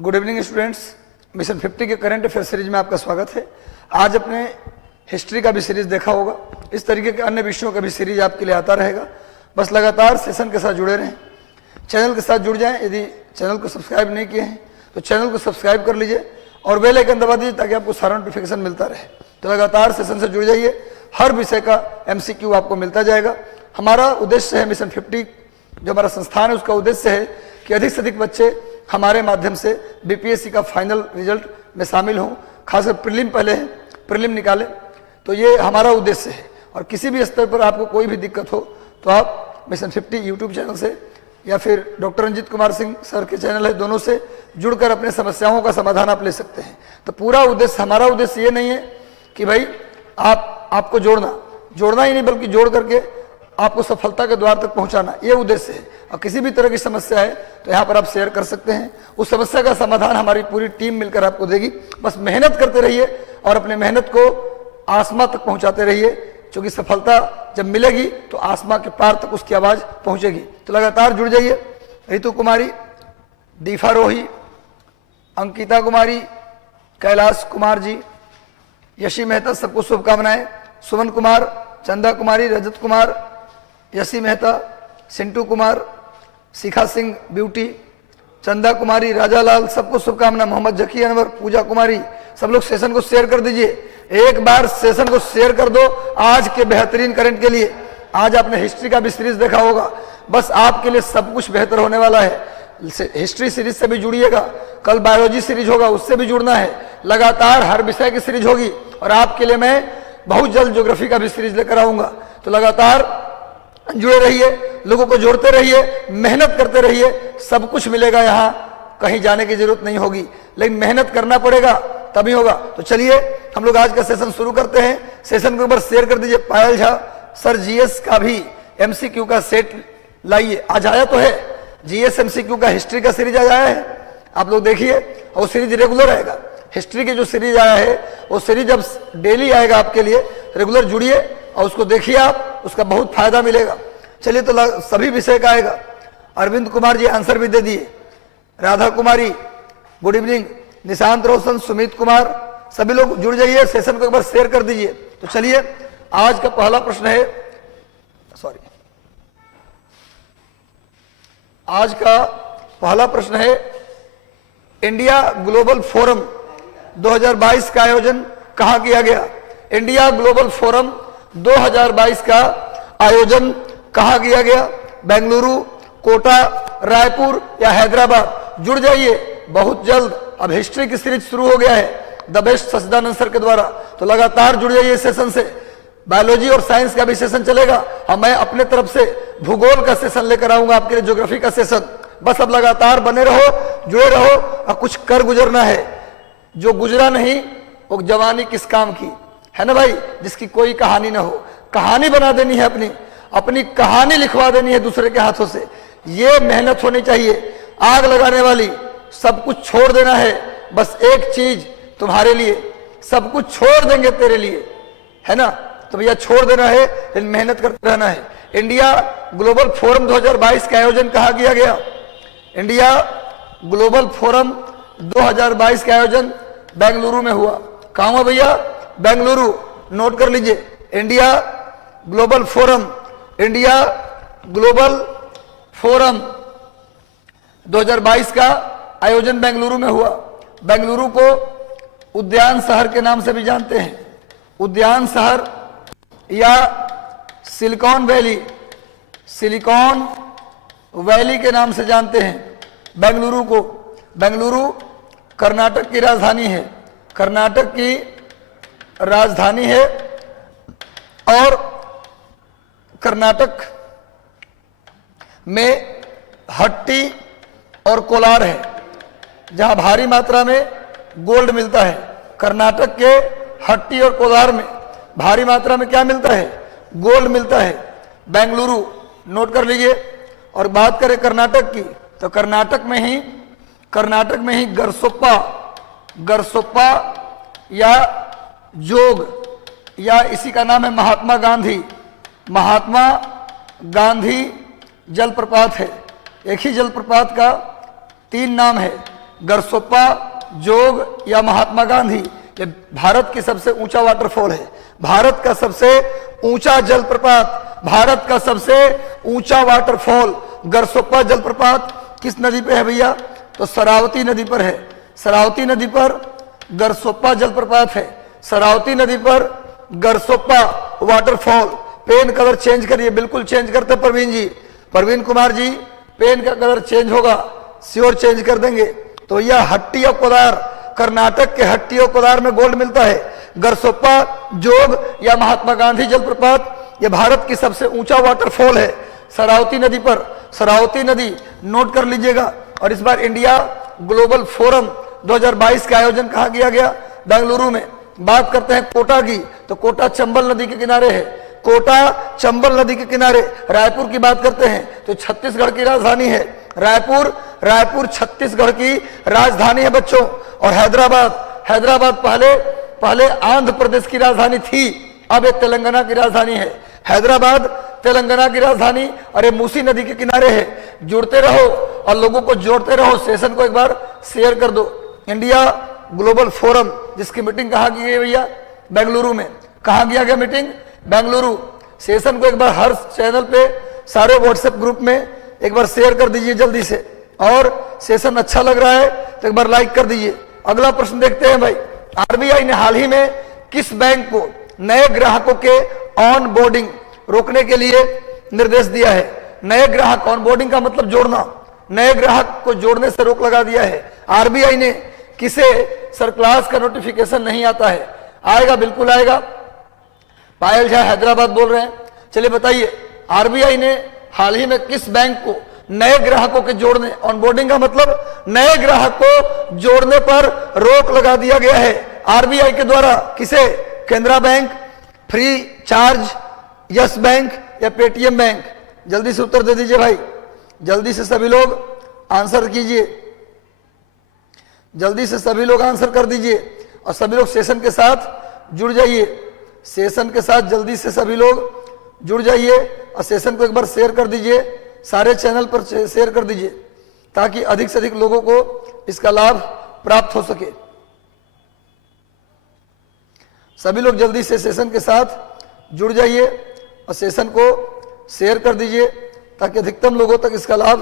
Good evening students. Mission 50 के current affair series में आपका स्वागत है। आज अपने हिस्ट्री का भी सीरीज देखा होगा, इस तरीके के अन्य विषयों का भी सीरीज आपके लिए आता रहेगा। बस लगातार सेशन के साथ जुड़े रहें, चैनल के साथ जुड़ जाएं। यदि चैनल को सब्सक्राइब नहीं किए हैं तो चैनल को सब्सक्राइब कर लीजिए और बेल आइकन दबा दीजिए ताकि आपको सारा नोटिफिकेशन मिलता रहे। तो लगातार सेशन से जुड़ जाइए, हर विषय का MCQ आपको मिलता जाएगा। हमारा उद्देश्य है मिशन 50, जो हमारा संस्थान है उसका उद्देश्य है कि अधिक से अधिक बच्चे हमारे माध्यम से BPSC का फाइनल रिजल्ट में शामिल हों। खासकर प्रीलिम पहले है, प्रीलिम निकालें, तो ये हमारा उद्देश्य है। और किसी भी स्तर पर आपको कोई भी दिक्कत हो तो आप मिशन 50 यूट्यूब चैनल से या फिर डॉक्टर रंजीत कुमार सिंह सर के चैनल है, दोनों से जुड़कर अपने समस्याओं का समाधान आप ले सकते हैं। तो पूरा उद्देश्य, हमारा उद्देश्य ये नहीं है कि भाई आपको जोड़ना ही नहीं, बल्कि जोड़ करके आपको सफलता के द्वार तक पहुंचाना, ये उद्देश्य है। और किसी भी तरह की समस्या है तो यहाँ पर आप शेयर कर सकते हैं, उस समस्या का समाधान हमारी पूरी टीम मिलकर आपको देगी। बस मेहनत करते रहिए और अपने मेहनत को आसमां तक पहुंचाते रहिए, क्योंकि सफलता जब मिलेगी तो आसमां के पार तक उसकी आवाज़ पहुंचेगी। तो लगातार जुड़ जाइए। रितु कुमारी, दीफा रोही, अंकिता कुमारी, कैलाश कुमार जी, यशी मेहता, सबको शुभकामनाएं। सुमन कुमार, चंदा कुमारी, रजत कुमार, यशी मेहता, सिंटू कुमार, शिखा सिंह ब्यूटी, चंदा कुमारी, राजा लाल, सबको शुभकामना। मोहम्मद जकी अनवर, पूजा कुमारी, सब लोग सेशन को शेयर कर दीजिए। एक बार सेशन को शेयर कर दो आज के बेहतरीन करंट के लिए। आज आपने हिस्ट्री का भी सीरीज देखा होगा, बस आपके लिए सब कुछ बेहतर होने वाला है। हिस्ट्री सीरीज से भी जुड़िएगा, कल बायोलॉजी सीरीज होगा, उससे भी जुड़ना है। लगातार हर विषय की सीरीज होगी और आपके लिए मैं बहुत जल्द ज्योग्राफी का भी सीरीज लेकर आऊंगा। तो लगातार जुड़े रहिए, लोगों को जोड़ते रहिए, मेहनत करते रहिए, सब कुछ मिलेगा। यहाँ कहीं जाने की जरूरत नहीं होगी, लेकिन मेहनत करना पड़ेगा तभी होगा। तो चलिए हम लोग आज का सेशन शुरू करते हैं। सेशन को एक बार शेयर कर दीजिए। पायल झा सर, GS का भी MCQ का सेट लाइए। आज आया तो है GS MCQ का हिस्ट्री का सीरीज आज आया है, आप लोग देखिए। और सीरीज रेगुलर आएगा। हिस्ट्री की जो सीरीज आया है वो सीरीज अब डेली आएगा आपके लिए। रेगुलर जुड़िए और उसको देखिए, आप उसका बहुत फायदा मिलेगा। चलिए तो सभी विषय का आएगा। अरविंद कुमार जी आंसर भी दे दिए। Radha Kumari, good evening. निशांत रोशन, सुमित कुमार, सभी लोग जुड़ जाइए, सेशन को एक बार शेयर कर दीजिए। तो चलिए आज का पहला प्रश्न है, आज का पहला प्रश्न है, इंडिया ग्लोबल फोरम 2022 का आयोजन कहां किया गया? इंडिया ग्लोबल फोरम 2022 का आयोजन कहां किया गया? बेंगलुरु, कोटा, रायपुर या हैदराबाद? जुड़ जाइए बहुत जल्द। अब हिस्ट्री की सीरीज शुरू हो गया है द बेस्ट सचिदानंद सर के द्वारा, तो लगातार जुड़ जाइए सेशन से। बायोलॉजी और साइंस का भी सेशन चलेगा और मैं अपने तरफ से भूगोल का सेशन लेकर आऊंगा आपके लिए, ज्योग्राफी का सेशन। बस अब लगातार बने रहो, जुड़े रहो और कुछ कर गुजरना है। जो गुजरा नहीं वो जवानी किस काम की, है ना भाई? जिसकी कोई कहानी ना हो, कहानी बना देनी है, अपनी कहानी लिखवा देनी है दूसरे के हाथों से। ये मेहनत होनी चाहिए, आग लगाने वाली। सब कुछ छोड़ देना है, बस एक चीज तुम्हारे लिए, सब कुछ छोड़ देंगे तेरे लिए, है ना? तो भैया छोड़ देना है, लेकिन मेहनत करते रहना है। इंडिया ग्लोबल फोरम 2022 का आयोजन कहाँ किया गया? इंडिया ग्लोबल फोरम 2022 का आयोजन बेंगलुरु में हुआ। कहाँ हुआ भैया? बेंगलुरु, नोट कर लीजिए। इंडिया ग्लोबल फोरम 2022 का आयोजन बेंगलुरु में हुआ। बेंगलुरु को उद्यान शहर के नाम से भी जानते हैं, उद्यान शहर या सिलिकॉन वैली के नाम से जानते हैं बेंगलुरु को। बेंगलुरु कर्नाटक की राजधानी है, कर्नाटक की राजधानी है। और कर्नाटक में हट्टी और कोलार है, जहां भारी मात्रा में गोल्ड मिलता है। कर्नाटक के हट्टी और कोलार में भारी मात्रा में क्या मिलता है? गोल्ड मिलता है। बेंगलुरु, नोट कर लीजिए। और बात करें कर्नाटक की, तो कर्नाटक में ही गरसोप्पा या जोग, या इसी का नाम है महात्मा गांधी जलप्रपात है। एक ही जलप्रपात का 3 नाम है। गरसोप्पा, जोग या महात्मा गांधी। ये भारत की सबसे ऊंचा वाटरफॉल है, भारत का सबसे ऊंचा जलप्रपात, भारत का सबसे ऊंचा वाटरफॉल गरसोप्पा जलप्रपात किस नदी पे है भैया? तो शरावती नदी पर है। शरावती नदी पर गरसोप्पा जलप्रपात है, शरावती नदी पर Gersoppa waterfall. Pen colour change करिए, बिल्कुल चेंज करते प्रवीण जी, प्रवीण कुमार जी, पेन का कलर चेंज होगा, श्योर चेंज कर देंगे। तो यह हट्टी और कोलार, कर्नाटक के हट्टी और कोलार में गोल्ड मिलता है। गरसोप्पा, जोग या महात्मा गांधी जलप्रपात यह भारत की सबसे ऊंचा वाटरफॉल है शरावती नदी पर। शरावती नदी नोट कर लीजिएगा। और इस बार इंडिया ग्लोबल फोरम 2022 का आयोजन कहाँ किया गया? बेंगलुरु में। बात करते हैं कोटा की, तो कोटा चंबल नदी के किनारे है, कोटा चंबल नदी के किनारे। रायपुर की बात करते हैं तो छत्तीसगढ़ की राजधानी है रायपुर, रायपुर छत्तीसगढ़ की राजधानी है बच्चों। और हैदराबाद, हैदराबाद पहले आंध्र प्रदेश की राजधानी थी, अब ये तेलंगाना की राजधानी है। हैदराबाद तेलंगाना की राजधानी, और ये मूसी नदी के किनारे है। जुड़ते रहो और लोगों को जोड़ते रहो। सेशन को एक बार शेयर कर दो। इंडिया ग्लोबल फोरम जिसकी मीटिंग कहाँ की गई भैया? बेंगलुरु में। कहाँ किया गया मीटिंग? बेंगलुरु। सेशन को एक बार हर चैनल पे, सारे व्हाट्सएप ग्रुप में एक बार शेयर कर दीजिए जल्दी से। और सेशन अच्छा लग रहा है तो एक बार लाइक कर दीजिए। अगला प्रश्न देखते हैं भाई। आरबीआई ने हाल ही में किस बैंक को नए ग्राहकों के ऑन बोर्डिंग रोकने के लिए निर्देश दिया है? नए ग्राहक, ऑन बोर्डिंग का मतलब जोड़ना, नए ग्राहक को जोड़ने से रोक लगा दिया है। आरबीआई ने किसे? सर क्लास का नोटिफिकेशन नहीं आता है, आएगा, बिल्कुल आएगा। पायल झा हैदराबाद बोल रहे हैं। चलिए बताइए, आरबीआई ने हाल ही में किस बैंक को नए ग्राहकों के जोड़ने, ऑनबोर्डिंग का मतलब नए ग्राहक को जोड़ने पर रोक लगा दिया गया है आरबीआई के द्वारा? किसे? Canara bank, free charge, yes bank या पेटीएम बैंक? जल्दी से उत्तर दे दीजिए भाई, जल्दी से सभी लोग आंसर कीजिए, जल्दी से सभी लोग आंसर कर दीजिए। और सभी लोग सेशन के साथ जुड़ जाइए, सेशन के साथ जल्दी से सभी लोग जुड़ जाइए। और सेशन को एक बार शेयर कर दीजिए, सारे चैनल पर शेयर कर दीजिए ताकि अधिक से अधिक लोगों को इसका लाभ प्राप्त हो सके। सभी लोग जल्दी से सेशन के साथ जुड़ जाइए और सेशन को शेयर कर दीजिए ताकि अधिकतम लोगों तक इसका लाभ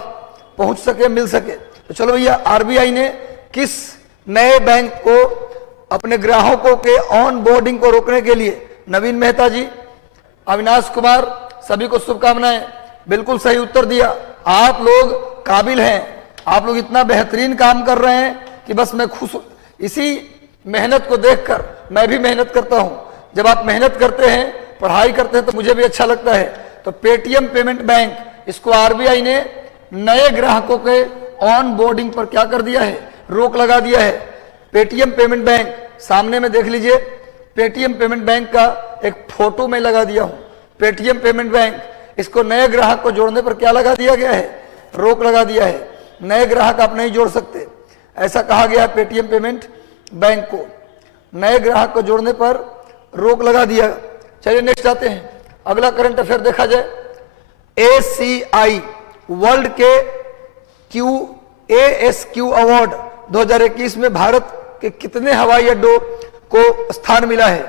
पहुंच सके, मिल सके। तो चलो भैया, आरबीआई ने किस नए बैंक को अपने ग्राहकों के ऑन बोर्डिंग को रोकने के लिए? नवीन मेहता जी, अविनाश कुमार, सभी को शुभकामनाएं, बिल्कुल सही उत्तर दिया। आप लोग काबिल हैं, आप लोग इतना बेहतरीन काम कर रहे हैं कि बस मैं खुश हूं। इसी मेहनत को देखकर मैं भी मेहनत करता हूं। जब आप मेहनत करते हैं, पढ़ाई करते हैं तो मुझे भी अच्छा लगता है। तो पेटीएम पेमेंट बैंक, इसको आरबीआई ने नए ग्राहकों के ऑन बोर्डिंग पर क्या कर दिया है? रोक लगा दिया है। पेटीएम पेमेंट बैंक सामने में देख लीजिए, पेटीएम पेमेंट बैंक का एक फोटो में लगा दिया हूं। पेटीएम पेमेंट बैंक, इसको नए ग्राहक को जोड़ने पर क्या लगा दिया गया है? रोक लगा दिया है। नए ग्राहक आप नहीं जोड़ सकते, ऐसा कहा गया है पेटीएम पेमेंट बैंक को। नए ग्राहक को जोड़ने पर रोक लगा दिया। चलिए नेक्स्ट आते हैं, अगला करंट अफेयर देखा जाए। एसीआई वर्ल्ड के ASQ अवार्ड 2021 में भारत के कितने हवाई अड्डों को स्थान मिला है?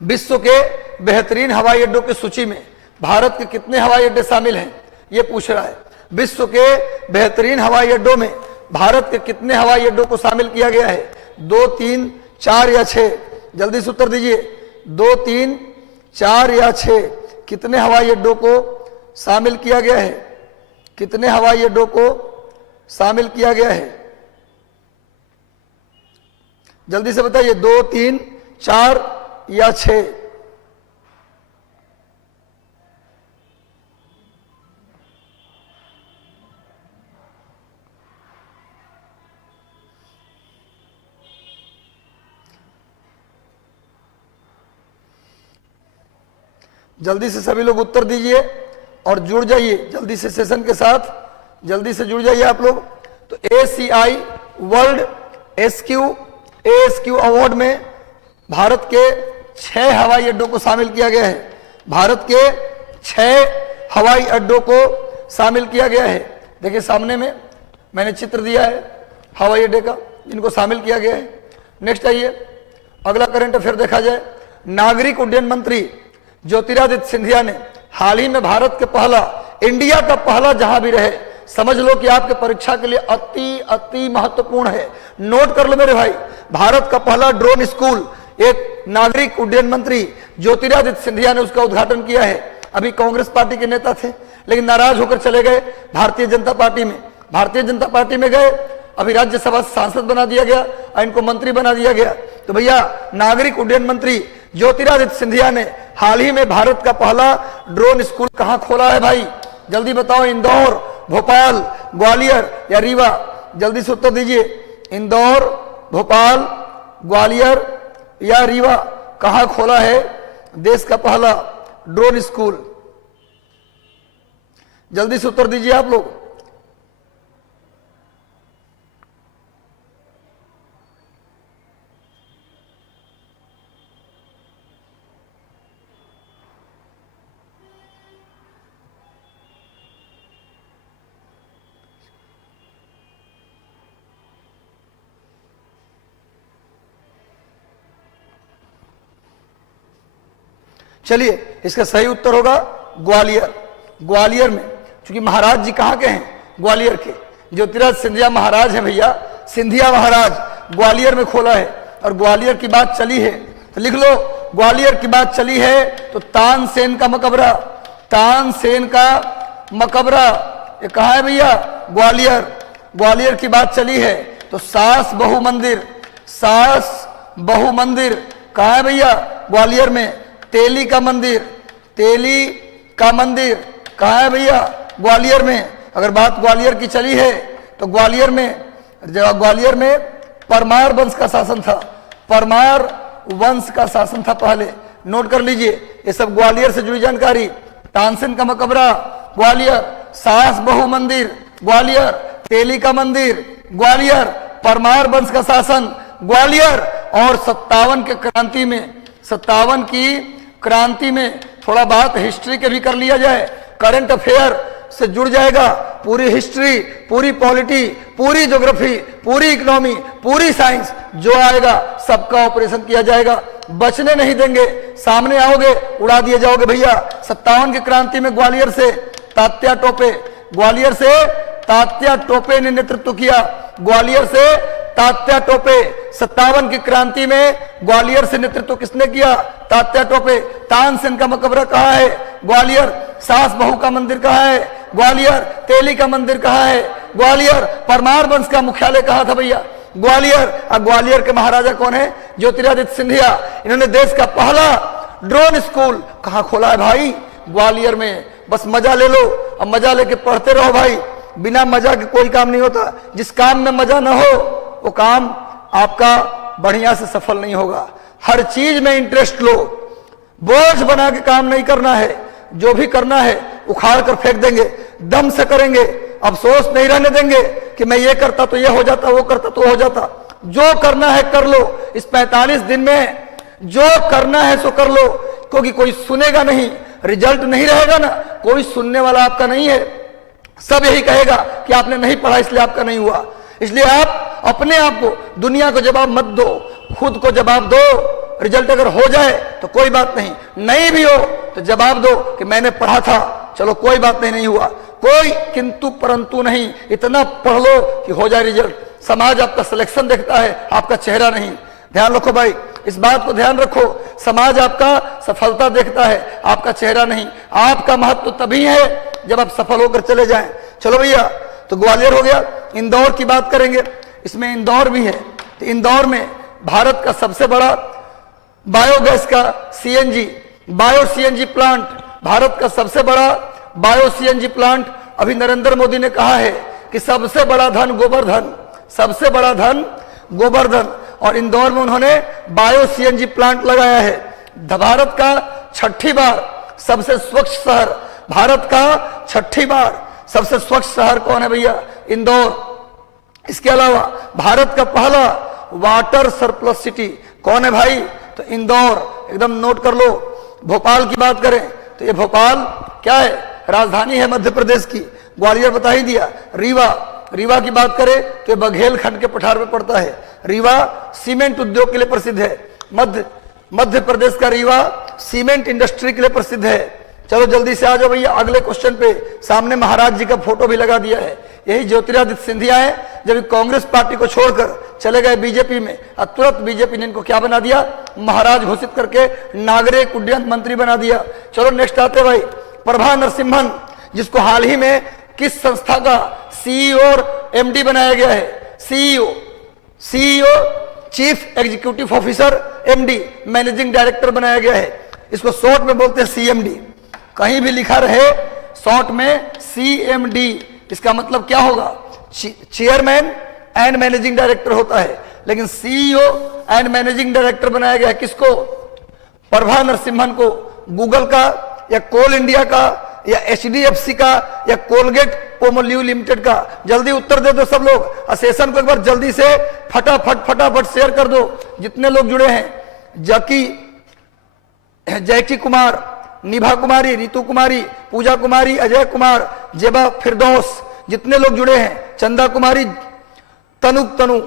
विश्व के बेहतरीन हवाई अड्डों की सूची में भारत के कितने हवाई अड्डे शामिल हैं, ये पूछ रहा है। विश्व के बेहतरीन हवाई अड्डों में भारत के कितने हवाई अड्डों को शामिल किया गया है? 2, 3, 4 या 6? जल्दी से उत्तर दीजिए। 2, 3, 4 या 6 कितने हवाई अड्डों को शामिल किया गया है? कितने हवाई अड्डों को शामिल किया गया है? जल्दी से बताइए। 2, 3, 4 या 6? जल्दी से सभी लोग उत्तर दीजिए और जुड़ जाइए जल्दी से सेशन के साथ, जल्दी से जुड़ जाइए आप लोग। तो ACI वर्ल्ड ASQ अवार्ड में भारत के 6 हवाई अड्डों को शामिल किया गया है। भारत के 6 हवाई अड्डों को शामिल किया गया है। देखिए सामने में मैंने चित्र दिया है हवाई अड्डे का, इनको शामिल किया गया है। नेक्स्ट आइए, अगला करंट अफेयर देखा जाए। नागरिक उड्डयन मंत्री ज्योतिरादित्य सिंधिया ने हाल ही में भारत के पहला, इंडिया का पहला जहां भी रहे, समझ लो कि आपके परीक्षा के लिए अति अति महत्वपूर्ण है, नोट कर लो मेरे भाई, भारत का पहला ड्रोन स्कूल एक नागरिक उड्डयन मंत्री ज्योतिरादित्य सिंधिया ने उसका उद्घाटन किया है। अभी कांग्रेस पार्टी के नेता थे लेकिन नाराज होकर चले गए भारतीय जनता पार्टी में, भारतीय जनता पार्टी में गए, अभी राज्यसभा सांसद बना दिया गया और इनको मंत्री बना दिया गया। तो भैया नागरिक उड्डयन मंत्री ज्योतिरादित्य सिंधिया ने हाल ही में भारत का पहला ड्रोन स्कूल कहां खोला है भाई, जल्दी बताओ। इंदौर, भोपाल, ग्वालियर या रीवा, जल्दी से उत्तर दीजिए। इंदौर, भोपाल, ग्वालियर या रीवा, कहां खोला है देश का पहला ड्रोन स्कूल? जल्दी से उत्तर दीजिए आप लोग। चलिए, इसका सही उत्तर होगा ग्वालियर। ग्वालियर में, क्योंकि महाराज जी कहां के हैं? ग्वालियर के। ज्योतिरादित्य सिंधिया महाराज हैं भैया, सिंधिया महाराज, ग्वालियर में खोला है। और ग्वालियर की बात चली है तो लिख लो, ग्वालियर की बात चली है तो तानसेन का मकबरा, तानसेन का मकबरा ये कहां है भैया? ग्वालियर। ग्वालियर की बात चली है तो सास बहु मंदिर, सास बहु मंदिर कहां है भैया? ग्वालियर में। तेली का मंदिर, तेली का मंदिर कहां है भैया? ग्वालियर में। अगर बात ग्वालियर की चली है तो ग्वालियर में परमार वंश का शासन था, परमार वंश का शासन था पहले, नोट कर लीजिए। ये सब ग्वालियर से जुड़ी जानकारी। तानसेन का मकबरा ग्वालियर, सास बहु मंदिर ग्वालियर, तेली का मंदिर ग्वालियर, परमार वंश का शासन ग्वालियर। और 57 के क्रांति में, 57 की क्रांति में, थोड़ा बात हिस्ट्री के भी कर लिया जाए, करंट अफेयर से जुड़ जाएगा, पूरी हिस्ट्री, पूरी पॉलिटी, पूरी ज्योग्राफी, पूरी इकोनॉमी, पूरी साइंस जो आएगा सबका ऑपरेशन किया जाएगा, बचने नहीं देंगे। सामने आओगे उड़ा दिए जाओगे भैया। 57 की क्रांति में ग्वालियर से तात्या टोपे, ग्वालियर से तात्या टोपे ने नेतृत्व किया, ग्वालियर से तात्या टोपे। 57 की क्रांति में ग्वालियर से नेतृत्व किसने किया? तात्या टोपे। तानसेन का मकबरा कहाँ है? ग्वालियर। सास बहू का मंदिर कहाँ है? ग्वालियर। तेली का मंदिर कहाँ है? ग्वालियर। परमार वंश का मुख्यालय कहाँ था भैया? ग्वालियर। और ग्वालियर के महाराजा कौन है? ज्योतिरादित्य सिंधिया। इन्होंने देश का पहला ड्रोन स्कूल कहाँ खोला है भाई? ग्वालियर में। बस मजा ले लो और मजा लेके पढ़ते रहो भाई, बिना मजा के कोई काम नहीं होता। जिस काम में मजा ना हो वो काम आपका बढ़िया से सफल नहीं होगा। हर चीज में इंटरेस्ट लो, बोझ बना के काम नहीं करना है, जो भी करना है उखाड़ कर फेंक देंगे, दम से करेंगे, अफसोस नहीं रहने देंगे कि मैं ये करता तो ये हो जाता, वो करता तो हो जाता। जो करना है कर लो, इस 45 दिन में जो करना है सो कर लो, क्योंकि कोई सुनेगा नहीं, रिजल्ट नहीं रहेगा ना, कोई सुनने वाला आपका नहीं है। सब यही कहेगा कि आपने नहीं पढ़ा इसलिए आपका नहीं हुआ। इसलिए आप अपने आप को, दुनिया को जवाब मत दो, खुद को जवाब दो। रिजल्ट अगर हो जाए तो कोई बात नहीं, नहीं भी हो तो जवाब दो कि मैंने पढ़ा था, चलो कोई बात नहीं, नहीं हुआ। कोई किंतु परंतु नहीं, इतना पढ़ लो कि हो जाए रिजल्ट। समाज आपका सिलेक्शन देखता है, आपका चेहरा नहीं। ध्यान रखो भाई, इस बात को ध्यान रखो। समाज आपका सफलता देखता है, आपका चेहरा नहीं। आपका महत्व तभी है जब आप सफल होकर चले जाएं। चलो भैया, तो ग्वालियर हो गया। इंदौर की बात करेंगे, इसमें इंदौर भी है। तो इंदौर में भारत का सबसे बड़ा बायोगैस का CNG, bio CNG plant, Bharat का सबसे बड़ा बायो सीएनजी प्लांट। अभी नरेंद्र मोदी ने कहा है कि सबसे बड़ा धन गोवर्धन, सबसे बड़ा धन गोवर्धन। और इंदौर में उन्होंने बायो सीएनजी प्लांट लगाया है। भारत का 6ठी बार सबसे स्वच्छ शहर, भारत का 6ठी बार सबसे स्वच्छ शहर कौन है भैया? इंदौर। इसके अलावा भारत का पहला वाटर सरप्लस सिटी कौन है भाई? तो इंदौर। एकदम नोट कर लो। भोपाल की बात करें तो ये भोपाल क्या है? राजधानी है मध्य प्रदेश की। ग्वालियर बता ही दिया। रीवा, रीवा की बात करें तो बघेलखंड के पठार में पड़ता है। रीवा सीमेंट उद्योग के लिए प्रसिद्ध है। मध्य प्रदेश का रीवा सीमेंट इंडस्ट्री के लिए प्रसिद्ध है। चलो जल्दी से आ जाओ भैया अगले क्वेश्चन पे। सामने महाराज जी का फोटो भी लगा दिया है। यही ज्योतिरादित्य सिंधिया है, जब कांग्रेस पार्टी को छोड़कर चले गए बीजेपी में और तुरंत बीजेपी ने इनको क्या बना दिया, महाराज घोषित करके नागरिक उड्डयन मंत्री बना दिया। चलो नेक्स्ट आते भाई, प्रभा नरसिम्हन, जिसको हाल ही में किस संस्था का सीईओ और एमडी बनाया गया है। CEO chief executive officer, MD managing director बनाया गया है। इसको शॉर्ट में बोलते हैं सीएमडी। कहीं भी लिखा रहे शॉर्ट में सीएमडी, इसका मतलब क्या होगा, चेयरमैन एंड मैनेजिंग डायरेक्टर होता है, लेकिन सीईओ एंड मैनेजिंग डायरेक्टर बनाया गया किसको, प्रभा नरसिम्हन को। गूगल का या कोल इंडिया का या एचडीएफसी का या कोलगेट पोमोलिव लिमिटेड का, जल्दी उत्तर दे दो सब लोग। और सेशन को एक बार जल्दी से फटाफट शेयर कर दो जितने लोग जुड़े हैं। जैकी कुमार, निभा कुमारी, रितु कुमारी, पूजा कुमारी, अजय कुमार, जेबा फिरदौस, जितने लोग जुड़े हैं, चंदा कुमारी, तनु,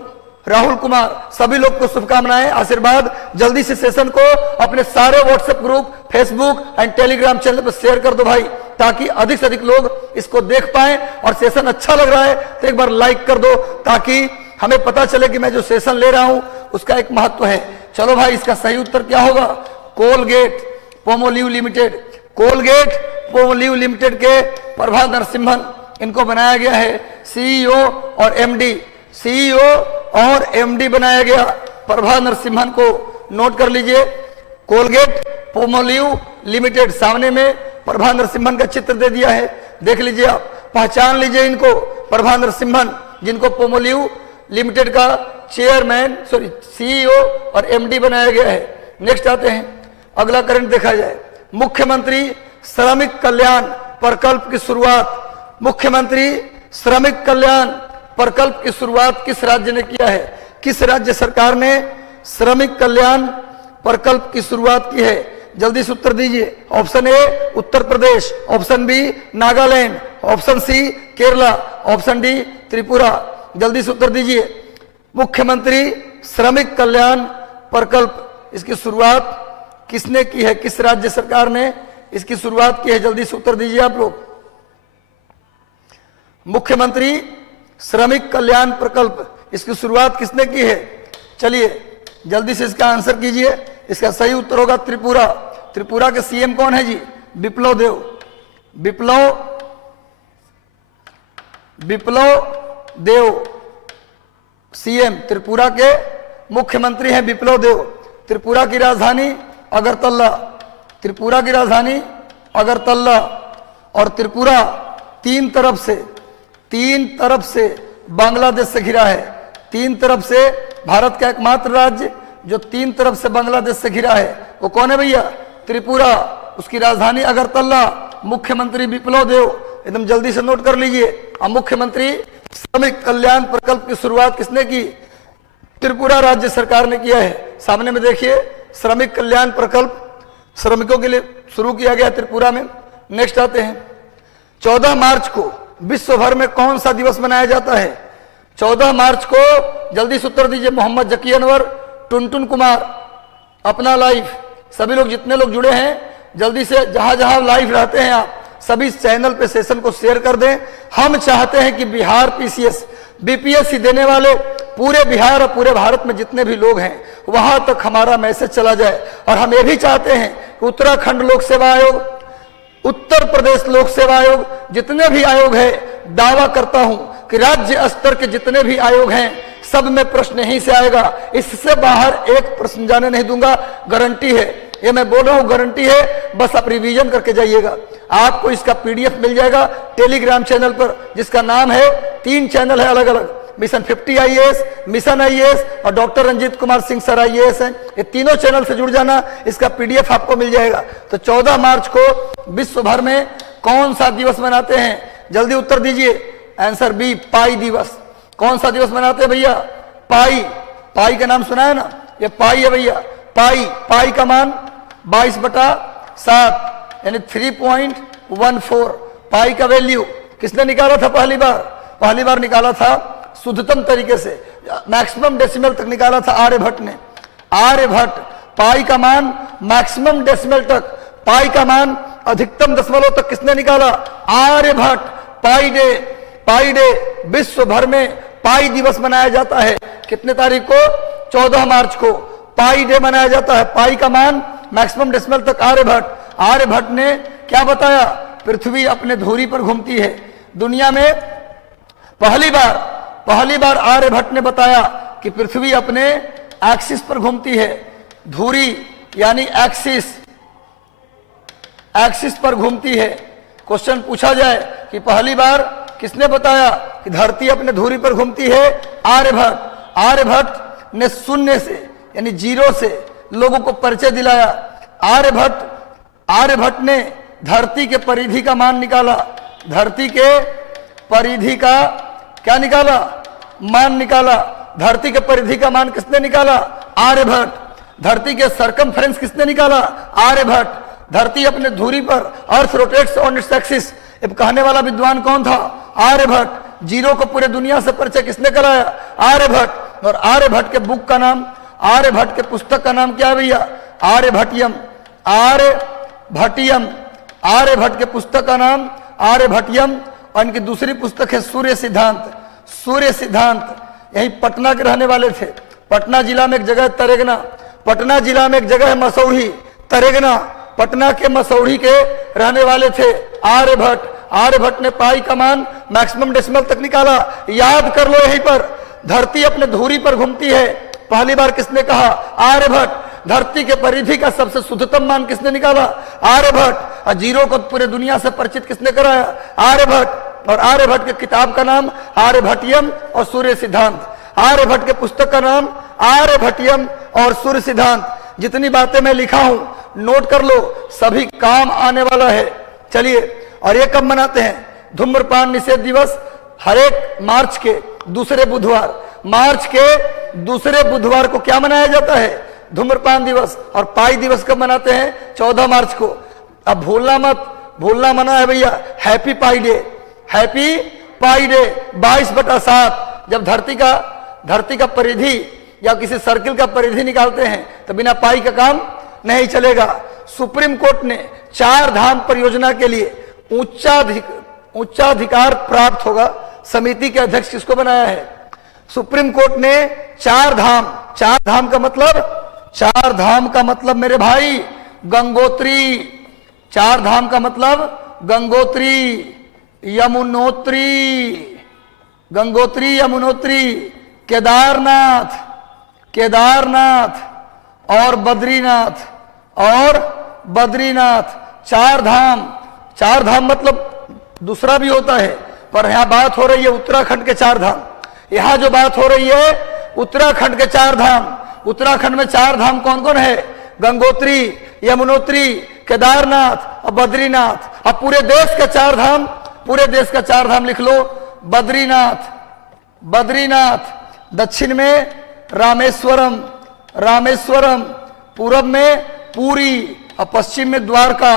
राहुल कुमार, सभी लोग को शुभकामनाएं, आशीर्वाद। जल्दी से सेशन को अपने सारे WhatsApp group, Facebook and Telegram channel पर शेयर कर दो भाई, ताकि अधिक से अधिक लोग इसको देख पाएं। और सेशन अच्छा लग रहा है तो एक बार लाइक कर दो, ताकि हमें पता चले कि मैं जो सेशन ले रहा हूं उसका एक महत्व है। चलो भाई, इसका सही उत्तर क्या होगा, कोलगेट पोमोलिव लिमिटेड। कोलगेट पोमोलिव लिमिटेड के प्रभा नरसिम्हन, इनको बनाया गया है सीईओ और एमडी। सीईओ और एमडी बनाया गया प्रभा नरसिम्हन को, नोट कर लीजिए। कोलगेट पोमोलिव लिमिटेड, सामने में प्रभा नरसिम्हन का चित्र दे दिया है, देख लीजिए आप, पहचान लीजिए इनको, प्रभा नरसिम्हन, जिनको पोमोलिव लिमिटेड का चेयरमैन सीईओ और एमडी बनाया गया है। नेक्स्ट आते हैं, अगला करंट देखा जाए। मुख्यमंत्री श्रमिक कल्याण प्रकल्प की शुरुआत, मुख्यमंत्री श्रमिक कल्याण प्रकल्प की शुरुआत किस राज्य ने किया है, किस राज्य सरकार ने श्रमिक कल्याण प्रकल्प की शुरुआत की है, जल्दी से उत्तर दीजिए। Option A Uttar Pradesh, option B Nagaland, option C Kerala, option D Tripura. जल्दी से उत्तर दीजिए। मुख्यमंत्री श्रमिक कल्याण प्रकल्प, इसकी शुरुआत किसने की है, किस राज्य सरकार ने इसकी शुरुआत की है, जल्दी से उत्तर दीजिए आप लोग। मुख्यमंत्री श्रमिक कल्याण प्रकल्प, इसकी शुरुआत किसने की है, चलिए जल्दी से इसका आंसर कीजिए। इसका सही उत्तर होगा त्रिपुरा। त्रिपुरा के सीएम कौन है जी, विप्लव देव सीएम, त्रिपुरा के मुख्यमंत्री हैं विप्लव देव। त्रिपुरा की राजधानी अगरतला, त्रिपुरा की राजधानी अगरतला। और त्रिपुरा तीन तरफ से बांग्लादेश से घिरा है। तीन तरफ से, भारत का एकमात्र राज्य जो तीन तरफ से बांग्लादेश से घिरा है, वो कौन है भैया, त्रिपुरा। उसकी राजधानी अगरतला, मुख्यमंत्री विप्लव देव, एकदम जल्दी से नोट कर लीजिए। अब मुख्यमंत्री श्रमिक कल्याण प्रकल्प की शुरुआत किसने की, त्रिपुरा राज्य सरकार ने किया है। सामने में देखिए, श्रमिक कल्याण प्रकल्प श्रमिकों के लिए शुरू किया गया त्रिपुरा में। नेक्स्ट आते हैं, 14 मार्च को विश्व भर में कौन सा दिवस मनाया जाता है, 14 मार्च को, जल्दी से उत्तर दीजिए। मोहम्मद जकी अनवर, टुनटुन कुमार, अपना लाइफ, सभी लोग जितने लोग जुड़े हैं, जल्दी से जहां जहां लाइव रहते हैं आप सभी चैनल पे सेशन को शेयर कर दें। हम चाहते हैं कि बिहार पीसीएस बीपीएससी देने वाले पूरे बिहार और पूरे भारत में जितने भी लोग हैं वहां तक हमारा मैसेज चला जाए। और हम ये भी चाहते हैं कि उत्तराखंड लोक सेवा आयोग, उत्तर प्रदेश लोक सेवा आयोग, जितने भी आयोग है, दावा करता हूं कि राज्य स्तर के जितने भी आयोग हैं सब में प्रश्न यहीं से आएगा। इससे बाहर एक प्रश्न जाने नहीं दूंगा, गारंटी है, ये मैं बोल रहा हूं, गारंटी है। बस आप रिवीजन करके जाइएगा। आपको इसका पीडीएफ मिल जाएगा टेलीग्राम चैनल पर, जिसका नाम है, 3 चैनल है अलग अलग, मिशन 50 आईएएस, मिशन आईएएस और doctor Ranjeet Kumar Singh sir IAS हैं। ये तीनों चैनल से जुड़ जाना, इसका पीडीएफ आपको मिल जाएगा। तो 14 मार्च को विश्व भर में कौन सा दिवस मनाते हैं, जल्दी उत्तर दीजिए। आंसर बी, पाई दिवस। कौन सा दिवस मनाते हैं भैया, पाई। पाई का नाम सुना है ना, ये पाई है भैया। पाई का मान 22/7 यानी 3.14। पाई का वैल्यू किसने निकाला था पहली बार, पहली बार निकाला था शुद्धतम तरीके से, मैक्सिमम डेसिमल तक निकाला था आर्यभट्ट ने। आर्यभट्ट पाई का मान मैक्सिमम डेसिमल तक, पाई का मान अधिकतम दशमलव तक किसने निकाला? आर्यभट्ट। पाई डे विश्व भर में पाई दिवस मनाया जाता है। कितने तारीख को? 14 मार्च को पाई डे मनाया जाता है। पाई का मान मैक्सिमम डेसिमल तक आर्यभट्ट ने क्या बताया? पृथ्वी अपने धुरी पर घूमती है। दुनिया में पहली बार आर्यभट्ट ने बताया कि पृथ्वी अपने एक्सिस पर घूमती है। धुरी यानी एक्सिस पर घूमती है। क्वेश्चन पूछा जाए कि पहली बार किसने बताया कि धरती अपने धुरी पर घूमती है? आर्यभट्ट। आर्यभट्ट ने शून्य से यानी जीरो से लोगों को परिचय दिलाया। आर्यभट्ट ने धरती के परिधि का मान निकाला। धरती के परिधि का क्या निकाला? मान निकाला। धरती के परिधि का मान किसने निकाला? आर्यभट्ट। धरती के सरकमफ्रेंस किसने निकाला? आर्यभट्ट। धरती अपने धुरी पर, अर्थ रोटेट्स ऑन इट्स एक्सिस, कहने वाला विद्वान कौन था? आर्यभट्ट। जीरो को पूरे दुनिया से परिचय किसने कराया? आर्यभट्ट। और आर्यभट्ट के बुक का नाम, आर्यभट्ट के पुस्तक का नाम क्या है भैया? आर्यभट्टियम। आर्यभट्ट के पुस्तक का नाम आर्यभट्टियम। और इनकी दूसरी पुस्तक है सूर्य सिद्धांत। यही पटना के रहने वाले थे। पटना जिला में एक जगह तरेगना, पटना जिला में एक जगह है मसौढ़ी, तरेगना। पटना के मसौढ़ी के रहने वाले थे आर्यभट्ट। आर्यभट्ट ने पाई का मान मैक्सिमम डेसिमल तक निकाला। याद कर लो, यहीं पर धरती अपने धुरी पर घूमती है। पहली बार किसने कहा? आर्यभट्ट। धरती के परिधि का सबसे शुद्धतम मान किसने निकाला? आर्यभट्ट। और जीरो को पूरे दुनिया से परिचित किसने कराया? आर्यभट्ट। और आर्यभट्ट के किताब का नाम आर्यभट्टियम और सूर्य सिद्धांत। आर्यभट्ट के पुस्तक का नाम आर्यभट्टियम और सूर्य सिद्धांत। जितनी बातें मैं लिखा हूं नोट कर लो, सभी काम आने वाला है। चलिए, और ये कब मनाते हैं? धूम्रपान निषेध दिवस हर एक मार्च के दूसरे बुधवार। मार्च के दूसरे बुधवार को क्या मनाया जाता है? धूम्रपान दिवस। और पाई दिवस कब मनाते हैं? 14 मार्च को। अब भूलना मना है भैया, हैप्पी पाई डे। हैप्पी पाई डे 22/7। जब धरती का परिधि या किसी सर्किल का परिधि निकालते हैं तो बिना पाई का काम नहीं चलेगा। सुप्रीम कोर्ट ने 4 धाम परियोजना के लिए उच्चाधिकार प्राप्त होगा समिति के अध्यक्ष किसको बनाया है? सुप्रीम कोर्ट ने 4 धाम का मतलब मेरे भाई गंगोत्री। 4 धाम का मतलब गंगोत्री, यमुनोत्री, केदारनाथ और बद्रीनाथ। 4 धाम मतलब दूसरा भी होता है, पर यहां बात हो रही है उत्तराखंड के 4 धाम। यहां जो बात हो रही है उत्तराखंड के 4 धाम। उत्तराखंड में 4 धाम कौन कौन है? गंगोत्री, यमुनोत्री, केदारनाथ और बद्रीनाथ। अब पूरे देश का 4 धाम लिख लो। बद्रीनाथ, दक्षिण में रामेश्वरम, पूरब में पुरी और पश्चिम में द्वारका।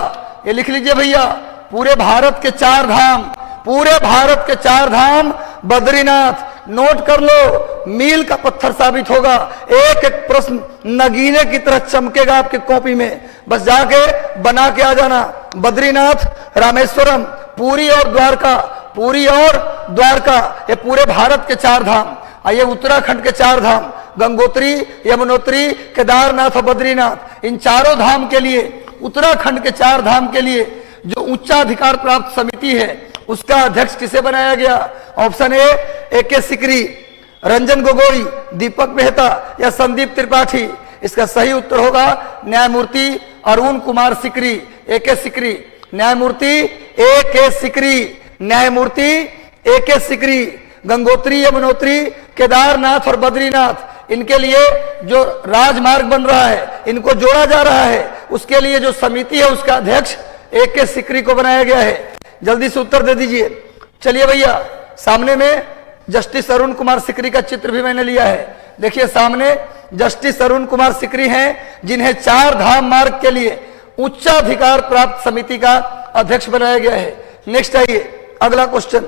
ये लिख लीजिए भैया, पूरे भारत के 4 धाम बद्रीनाथ। नोट कर लो, मील का पत्थर साबित होगा। एक एक प्रश्न नगीने की तरह चमकेगा आपकी कॉपी में, बस जाके बना के आ जाना। बद्रीनाथ, रामेश्वरम, पुरी और द्वारका, ये पूरे भारत के 4 धाम। ये उत्तराखंड के 4 धाम, गंगोत्री, यमुनोत्री, केदारनाथ और बद्रीनाथ। इन चारों धाम के लिए, उत्तराखंड के 4 धाम के लिए जो उच्चाधिकार प्राप्त समिति है उसका अध्यक्ष किसे बनाया गया? ऑप्शन ए के सिकरी, रंजन गोगोई, दीपक मेहता या संदीप त्रिपाठी। इसका सही उत्तर होगा न्यायमूर्ति अरुण कुमार सिकरी, ए के सिकरी। न्यायमूर्ति ए के सिकरी। गंगोत्री, यमुनोत्री, केदारनाथ और बद्रीनाथ, इनके लिए जो राजमार्ग बन रहा है, इनको जोड़ा जा रहा है, उसके लिए जो समिति है उसका अध्यक्ष ए के सिकरी को बनाया गया है। जल्दी से उत्तर दे दीजिए। चलिए भैया, सामने में जस्टिस अरुण कुमार सिकरी का चित्र भी मैंने लिया है। देखिए सामने जस्टिस अरुण कुमार सिकरी हैं, जिन्हें 4 धाम मार्ग के लिए उच्चाधिकार प्राप्त समिति का अध्यक्ष बनाया गया है। नेक्स्ट आइए, अगला क्वेश्चन।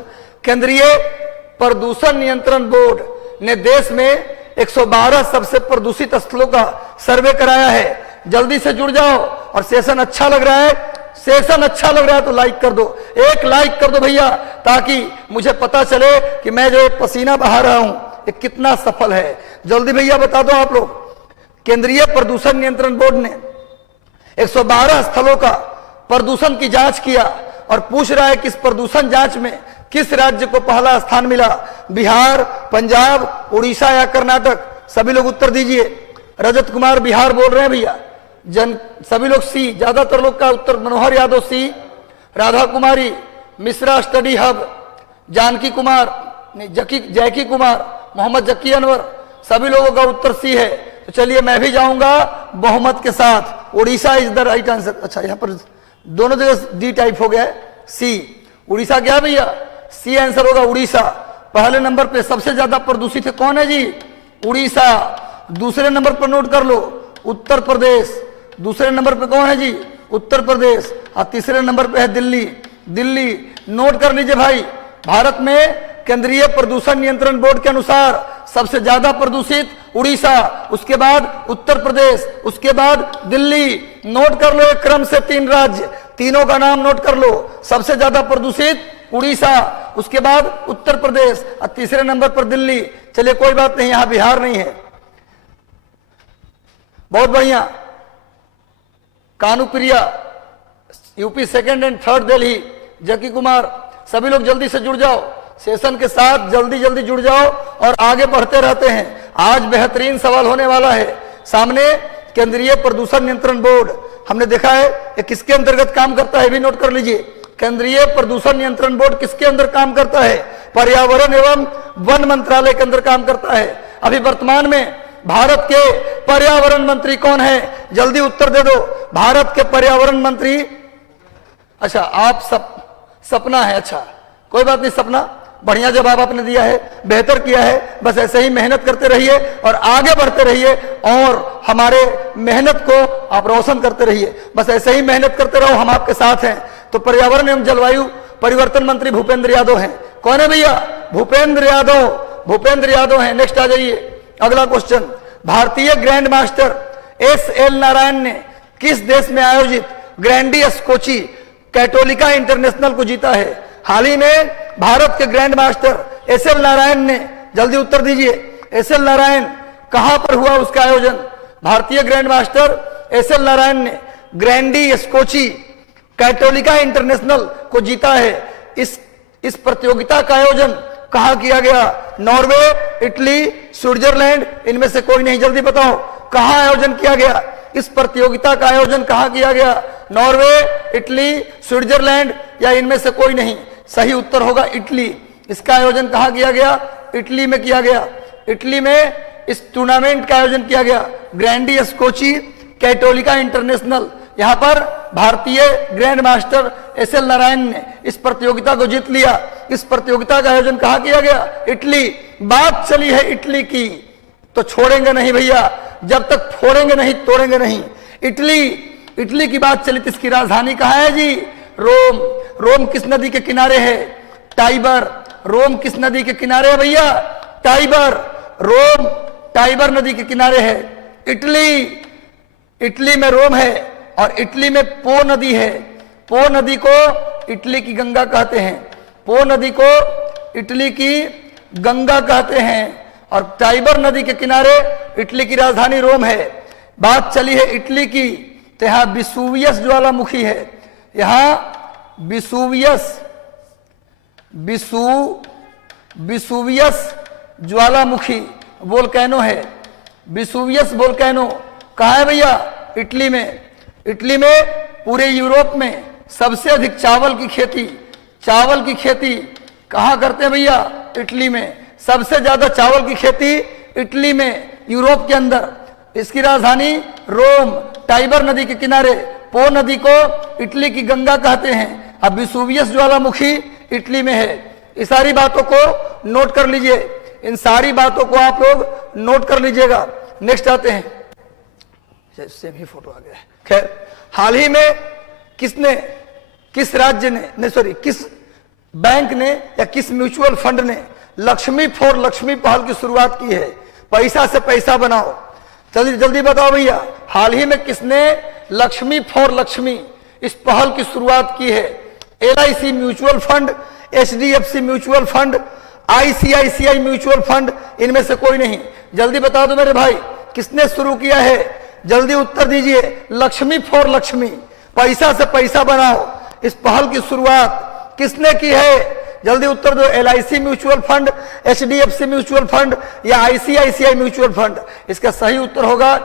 प्रदूषण नियंत्रण बोर्ड ने देश में 112 सबसे प्रदूषित स्थलों का सर्वे कराया है। जल्दी से जुड़ जाओ। और सेशन अच्छा लग रहा है, सेशन अच्छा लग रहा है तो लाइक कर दो, एक लाइक कर दो भैया, ताकि मुझे पता चले कि मैं जो पसीना बहा रहा हूं ये कितना सफल है। जल्दी भैया बता दो आप लोग। केंद्रीय प्रदूषण नियंत्रण बोर्ड ने 112 स्थलों का प्रदूषण की जांच किया और पूछ रहा है कि इस प्रदूषण जांच में किस राज्य को पहला स्थान मिला, बिहार, पंजाब, उड़ीसा या कर्नाटक। सभी लोग उत्तर दीजिए। रजत कुमार बिहार बोल रहे हैं भैया। सभी लोग सी, ज्यादातर लोग का उत्तर। मनोहर यादव सी, राधा कुमारी मिश्रा स्टडी हब, जानकी कुमार, जैकी कुमार, मोहम्मद जक्की अनवर, सभी लोगों का उत्तर सी है। तो चलिए मैं भी जाऊंगा बहुमत के साथ। Orissa is the right answer. अच्छा, यहां पर दोनों जगह डी टाइप हो गया है, सी। उड़ीसा क्या भैया? सी आंसर होगा उड़ीसा। पहले नंबर पे सबसे ज्यादा प्रदूषित है कौन है जी? उड़ीसा। दूसरे नंबर पर नोट कर लो उत्तर प्रदेश। दूसरे नंबर पे कौन है जी? उत्तर प्रदेश। और तीसरे नंबर पे है दिल्ली। दिल्ली नोट कर लीजिए भाई। भारत में केंद्रीय प्रदूषण नियंत्रण बोर्ड के अनुसार सबसे ज्यादा प्रदूषित उड़ीसा, उसके बाद उत्तर प्रदेश, उसके बाद दिल्ली। नोट कर लो एक क्रम से 3 राज्य, तीनों का नाम नोट कर लो। सबसे ज्यादा प्रदूषित उड़ीसा, उसके बाद उत्तर प्रदेश और तीसरे नंबर पर दिल्ली। चलिए कोई बात नहीं, यहां बिहार नहीं है। बहुत बढ़िया। Kanupriya UP 2nd and 3rd Delhi. Zaki Kumar, सभी लोग जल्दी से जुड़ जाओ सेशन के साथ, जल्दी जल्दी जुड़ जाओ और आगे बढ़ते रहते हैं। आज बेहतरीन सवाल होने वाला है सामने। केंद्रीय प्रदूषण नियंत्रण बोर्ड हमने देखा है ये किसके अंतर्गत काम करता है, भी नोट कर लीजिए। केंद्रीय प्रदूषण नियंत्रण बोर्ड किसके अंदर काम करता है? पर्यावरण एवं वन मंत्रालय के अंदर काम करता है। अभी वर्तमान में भारत के पर्यावरण मंत्री कौन है? जल्दी उत्तर दे दो। भारत के पर्यावरण मंत्री, अच्छा आप सपना है। अच्छा कोई बात नहीं सपना, बढ़िया जवाब आपने दिया है, बेहतर किया है। बस ऐसे ही मेहनत करते रहिए और आगे बढ़ते रहिए और हमारे मेहनत को आप रोशन करते रहिए। बस ऐसे ही मेहनत करते रहो, हम आपके साथ हैं। तो पर्यावरण एवं जलवायु परिवर्तन मंत्री भूपेंद्र यादव हैं। कौन है भैया? भूपेंद्र यादव। भूपेंद्र यादव हैं। नेक्स्ट आ जाइए, अगला क्वेश्चन। भारतीय ग्रैंड मास्टर SL नारायण ने किस देश में आयोजित ग्रैंडी स्कोची कैटोलिका इंटरनेशनल को जीता है? हाल ही में भारत के ग्रैंड मास्टर SL नारायण ने, जल्दी उत्तर दीजिए, SL नारायण कहां पर हुआ उसका आयोजन? भारतीय ग्रैंड मास्टर SL नारायण ने ग्रैंडी स्कोची कैटोलिका इंटरनेशनल को जीता है। इस प्रतियोगिता का आयोजन कहां किया गया? नॉर्वे, इटली, स्विट्जरलैंड, इनमें से कोई नहीं। जल्दी बताओ कहां आयोजन किया गया? इस प्रतियोगिता का आयोजन कहां किया गया? नॉर्वे, इटली, स्विट्जरलैंड या इनमें से कोई नहीं। सही उत्तर होगा इटली। इसका आयोजन कहां किया गया? इटली में किया गया। इटली में इस टूर्नामेंट का आयोजन किया गया, ग्रैंडी स्कोची कैटोलिका इंटरनेशनल। यहां पर भारतीय ग्रैंड मास्टर SL नारायण ने इस प्रतियोगिता को जीत लिया। इस प्रतियोगिता का आयोजन कहां किया गया? इटली। बात चली है इटली की तो छोड़ेंगे नहीं भैया, जब तक फोड़ेंगे नहीं तोड़ेंगे नहीं। इटली की बात चली तो इसकी राजधानी कहां है जी? रोम। रोम किस नदी के किनारे है? टाइबर। रोम किस नदी के किनारे है भैया? टाइबर। रोम टाइबर नदी के किनारे है। इटली में रोम है और इटली में पो नदी है। पो नदी को इटली की गंगा कहते हैं। पो नदी को इटली की गंगा कहते हैं और टाइबर नदी के किनारे इटली की राजधानी रोम है। बात चली है इटली की तो यहां विसुवियस ज्वालामुखी है। यहां विसुवियस ज्वालामुखी वोल्केनो है। विसुवियस वोल्केनो कहां है भैया? इटली में। इटली में पूरे यूरोप में सबसे अधिक चावल की खेती कहां करते हैं भैया? इटली में। सबसे ज्यादा चावल की खेती इटली में, यूरोप के अंदर। इसकी राजधानी रोम, टाइबर नदी के किनारे। पो नदी को इटली की गंगा कहते हैं। अब विसुवियस ज्वालामुखी इटली में है। इस सारी बातों को नोट कर लीजिए, इन सारी बातों को आप लोग नोट कर लीजिएगा। नेक्स्ट आते हैं, सेम ही फोटो आ गया है। खैर, हाल ही में किस बैंक ने या किस म्यूचुअल फंड ने लक्ष्मी फॉर लक्ष्मी पहल की शुरुआत की है। पैसा से पैसा बनाओ, जल्दी जल्दी बताओ भैया, हाल ही में किसने लक्ष्मी फॉर लक्ष्मी इस पहल की शुरुआत की है? LIC mutual fund, HDFC mutual fund, ICICI mutual fund, इनमें से कोई नहीं। जल्दी बता दो मेरे भाई, किसने शुरू किया है? जल्दी उत्तर दीजिए। लक्ष्मी फॉर लक्ष्मी, पैसा से पैसा बनाओ, इस पहल की शुरुआत किसने की है? जल्दी उत्तर दो। LIC mutual fund, HDFC mutual fund या ICICI म्यूचुअल फंड? इसका सही उत्तर होगा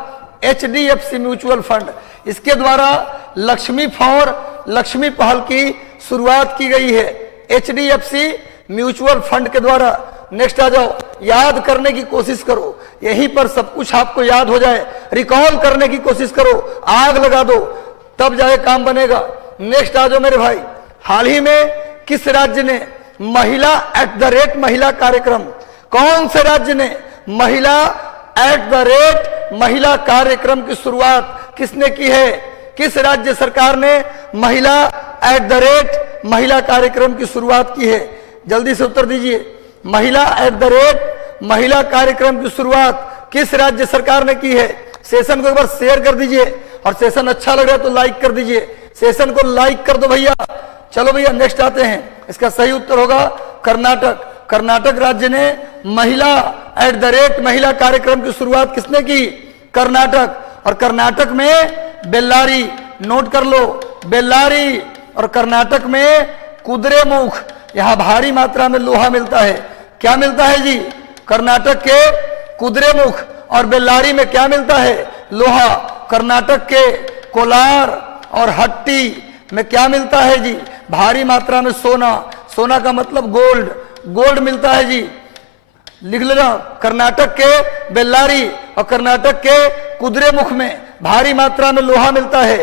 HDFC म्यूचुअल फंड। इसके द्वारा लक्ष्मी फॉर लक्ष्मी पहल की शुरुआत की गई है, HDFC म्यूचुअल फंड के द्वारा। नेक्स्ट आ जाओ, याद करने की कोशिश करो, यहीं पर सब कुछ आपको याद हो जाए। रिकॉल करने की कोशिश करो, आग लगा दो, तब जाए काम बनेगा। नेक्स्ट आ जाओ मेरे भाई, हाल ही में किस राज्य ने महिला @ महिला कार्यक्रम, कौन से राज्य ने महिला @ महिला कार्यक्रम की शुरुआत किसने की है? किस राज्य सरकार ने महिला @ महिला कार्यक्रम की शुरुआत की है? जल्दी से उत्तर दीजिए। महिला @ महिला कार्यक्रम की शुरुआत किस राज्य सरकार ने की है? सेशन को एक बार शेयर कर दीजिए, और सेशन अच्छा लग रहा है तो लाइक कर दीजिए। सेशन को लाइक कर दो भैया। चलो भैया नेक्स्ट आते हैं, इसका सही उत्तर होगा कर्नाटक। कर्नाटक राज्य ने महिला @ महिला कार्यक्रम की शुरुआत किसने की? कर्नाटक। और कर्नाटक में बेल्लारी, नोट कर लो, बेल्लारी। और कर्नाटक में कुद्रेमुख, यहां भारी मात्रा में लोहा मिलता है। क्या मिलता है जी? कर्नाटक के कुद्रेमुख और बेल्लारी में क्या मिलता है? लोहा। कर्नाटक के कोलार और हट्टी में क्या मिलता है जी? भारी मात्रा में सोना। सोना का मतलब गोल्ड, गोल्ड मिलता है जी। लिख लेना, कर्नाटक के बेल्लारी और कर्नाटक के कुद्रेमुख में भारी मात्रा में लोहा मिलता है।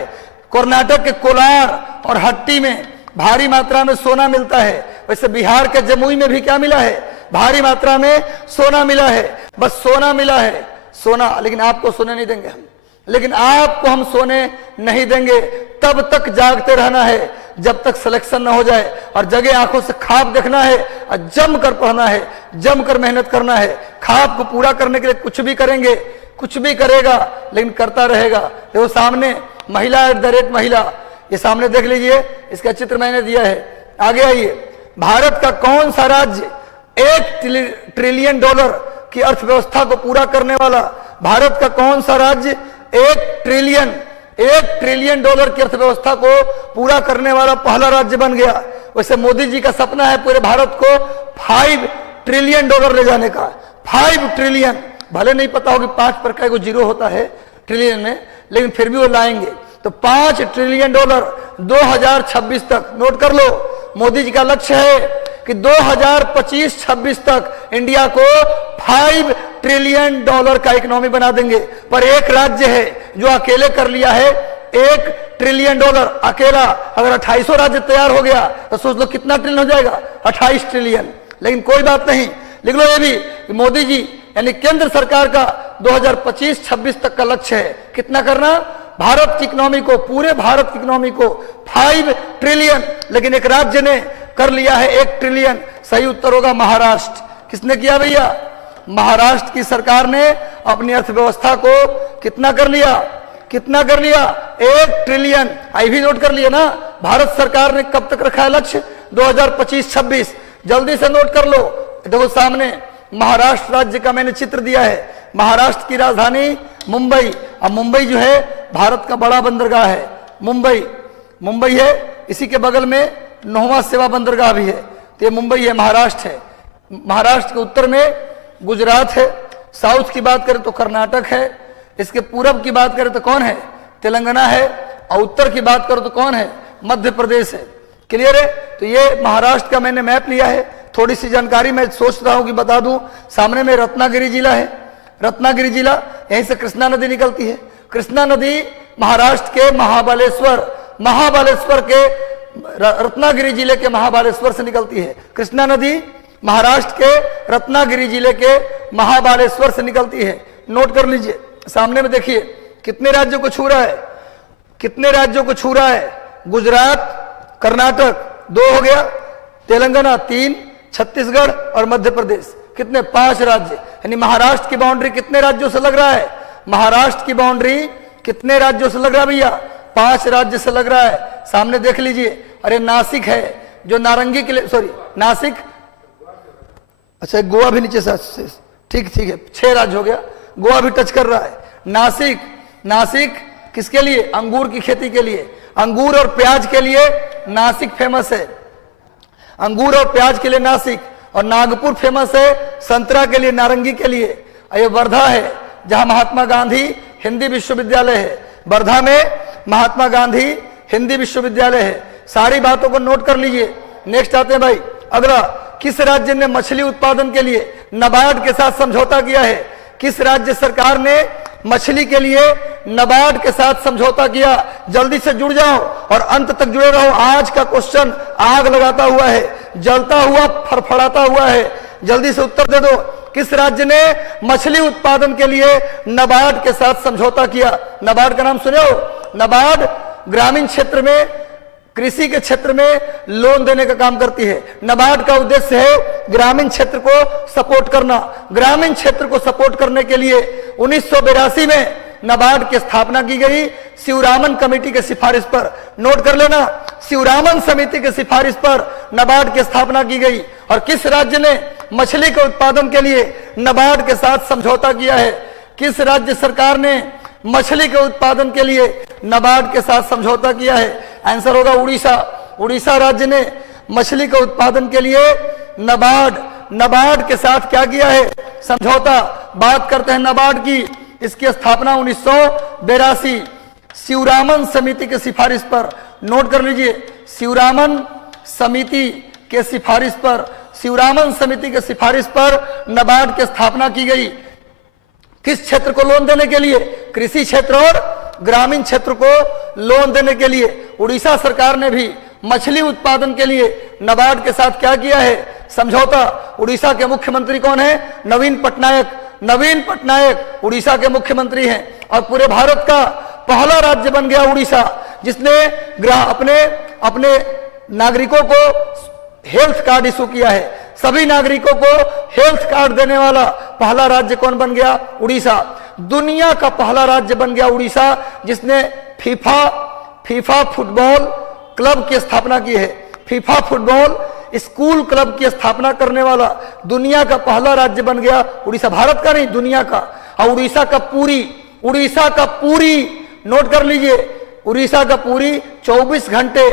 कर्नाटक के कोलार और हट्टी में भारी मात्रा में सोना मिलता है। वैसे बिहार के जमुई में भी क्या मिला है? भारी मात्रा में सोना मिला है। बस सोना मिला है, सोना। लेकिन आपको सोने नहीं देंगे हम, लेकिन आपको हम सोने नहीं देंगे। तब तक जागते रहना है जब तक सिलेक्शन ना हो जाए, और जगह आंखों से ख्वाब देखना है, और जम कर पढ़ना है, जम कर मेहनत करना है। ख्वाब को पूरा करने के लिए कुछ भी करेंगे, कुछ भी करेगा, लेकिन करता रहेगा। देखो सामने महिला @ महिला, ये सामने देख लीजिए, इसका चित्र मैंने दिया है। आगे आइए, भारत का कौन सा राज्य $1 ट्रिलियन की अर्थव्यवस्था को पूरा करने वाला, भारत का कौन सा राज्य $1 ट्रिलियन की अर्थव्यवस्था को पूरा करने वाला पहला राज्य बन गया? वैसे मोदी जी का सपना है पूरे भारत को $5 ट्रिलियन ले जाने का। 5 ट्रिलियन, भले नहीं पता हो कि 5 पर का जीरो होता है ट्रिलियन में, लेकिन फिर भी वो लाएंगे। तो $5 ट्रिलियन 2026 तक। नोट कर लो, मोदी जी का लक्ष्य है कि 2025-26 तक इंडिया को $5 ट्रिलियन का इकोनॉमी बना देंगे। पर एक राज्य है जो अकेले कर लिया है $1 ट्रिलियन अकेला। अगर 2800 राज्य तैयार हो गया तो सोच लो कितना ट्रिलियन हो जाएगा? 28 ट्रिलियन। लेकिन कोई बात नहीं, लिख लो ये भी कि मोदी जी यानी केंद्र सरकार का 2025-26 तक का लक्ष्य है कितना करना? भारत की इकोनॉमी को, पूरे भारत की इकोनॉमी को $5 ट्रिलियन। लेकिन एक राज्य ने कर लिया है $1 ट्रिलियन। सही उत्तर होगा महाराष्ट्र। किसने किया भैया? महाराष्ट्र की सरकार ने अपनी अर्थव्यवस्था को कितना कर लिया? कितना कर लिया? $1 ट्रिलियन। आई भी नोट कर लिया ना। भारत सरकार ने कब तक रखा है लक्ष्य? 2025-26। जल्दी से नोट कर लो। देखो सामने महाराष्ट्र राज्य का मैंने चित्र दिया है। महाराष्ट्र की राजधानी मुंबई। अब मुंबई जो है भारत का बड़ा बंदरगाह है। मुंबई है, इसी के बगल में 9वां सेवा बंदरगाह भी है। तो ये मुंबई है, महाराष्ट्र है। महाराष्ट्र के उत्तर में गुजरात है, साउथ की बात करें तो कर्नाटक है, इसके पूरब की बात करें तो कौन है? तेलंगाना है, और उत्तर की बात करो तो कौन है? मध्य प्रदेश है। क्लियर है? तो ये महाराष्ट्र का मैंने मैप लिया है। थोड़ी सी जानकारी मैं सोच रहा हूं कि बता दूं। सामने में रत्नागिरी जिला है। रत्नागिरी जिला, यहीं से कृष्णा नदी निकलती है। कृष्णा नदी महाराष्ट्र के महाबलेश्वर के रत्नागिरी जिले के महाबलेश्वर से निकलती है। कृष्णा नदी महाराष्ट्र के रत्नागिरी जिले के महाबलेश्वर से निकलती है। नोट कर लीजिए। सामने में देखिए कितने राज्यों को छू रहा है? कितने राज्यों को छू रहा है? गुजरात, कर्नाटक 2 हो गया, तेलंगाना 3, छत्तीसगढ़ और मध्य प्रदेश। कितने? 5 राज्य। यानी महाराष्ट्र की बाउंड्री कितने राज्यों से लग रहा है? महाराष्ट्र की बाउंड्री कितने राज्यों से लग रहा है भैया? 5 राज्य से लग रहा है। सामने देख लीजिए। अरे नासिक है जो नारंगी के लिए, सॉरी नासिक, अच्छा गोवा भी नीचे से, ठीक है 6 राज्य हो गया। गोवा भी टच कर रहा है। नासिक किसके लिए? अंगूर की खेती के लिए। अंगूर और प्याज के लिए नासिक फेमस है। अंगूर और प्याज के लिए नासिक। और नागपुर फेमस है संतरा के लिए, नारंगी के लिए। ये वर्धा है जहां महात्मा गांधी हिंदी विश्वविद्यालय है। वर्धा में महात्मा गांधी हिंदी विश्वविद्यालय है। सारी बातों को नोट कर लीजिए। नेक्स्ट आते हैं भाई। अगला, किस राज्य ने मछली उत्पादन के लिए नाबार्ड के साथ समझौता किया है? किस राज्य सरकार ने मछली के लिए नाबार्ड के साथ समझौता किया? जल्दी से जुड़ जाओ और अंत तक जुड़े रहो। आज का क्वेश्चन आग लगाता हुआ है, जलता हुआ, फड़फड़ाता हुआ है। जल्दी से उत्तर दे दो। किस राज्य ने मछली उत्पादन के लिए नाबार्ड के साथ समझौता किया? नाबार्ड का नाम सुने हो? नाबार्ड ग्रामीण क्षेत्र में, कृषि के क्षेत्र में लोन देने का काम करती है। नाबार्ड का उद्देश्य है ग्रामीण क्षेत्र को सपोर्ट करना। ग्रामीण क्षेत्र को सपोर्ट करने के लिए 1982 में नाबार्ड की स्थापना की गई, शिवरामन कमेटी के सिफारिश पर। नोट कर लेना, शिवरामन समिति के सिफारिश पर नाबार्ड की स्थापना की गई। और किस राज्य ने मछली के उत्पादन के लिए नाबार्ड के साथ समझौता किया है? किस राज्य सरकार ने मछली के उत्पादन के लिए नाबार्ड के साथ समझौता किया है? आंसर होगा उड़ीसा। उड़ीसा राज्य ने मछली के उत्पादन के लिए नाबार्ड के साथ क्या किया है? समझौता। बात करते हैं नाबार्ड की। इसकी स्थापना 1982 शिवरामन समिति के सिफारिश पर। नोट कर लीजिए, शिवरामन समिति के सिफारिश पर, शिवरामन समिति के सिफारिश पर नाबार्ड की स्थापना की गई। किस क्षेत्र को लोन देने के लिए? कृषि क्षेत्र और ग्रामीण क्षेत्र को लोन देने के लिए। उड़ीसा सरकार ने भी मछली उत्पादन के लिए नाबार्ड के साथ क्या किया है? समझौता। उड़ीसा के मुख्यमंत्री कौन है? नवीन पटनायक। नवीन पटनायक उड़ीसा के मुख्यमंत्री हैं। और पूरे भारत का पहला राज्य बन गया उड़ीसा जिसने अपने नागरिकों को हेल्थ कार्ड इशू किया है। सभी नागरिकों को हेल्थ कार्ड देने वाला पहला राज्य कौन बन गया? उड़ीसा। दुनिया का पहला राज्य बन गया उड़ीसा जिसने फीफा फुटबॉल क्लब की स्थापना की है। फीफा फुटबॉल स्कूल क्लब की स्थापना करने वाला दुनिया का पहला राज्य बन गया उड़ीसा। भारत का नहीं, दुनिया का। और उड़ीसा का पूरी नोट कर लीजिए, उड़ीसा का पूरी 24 घंटे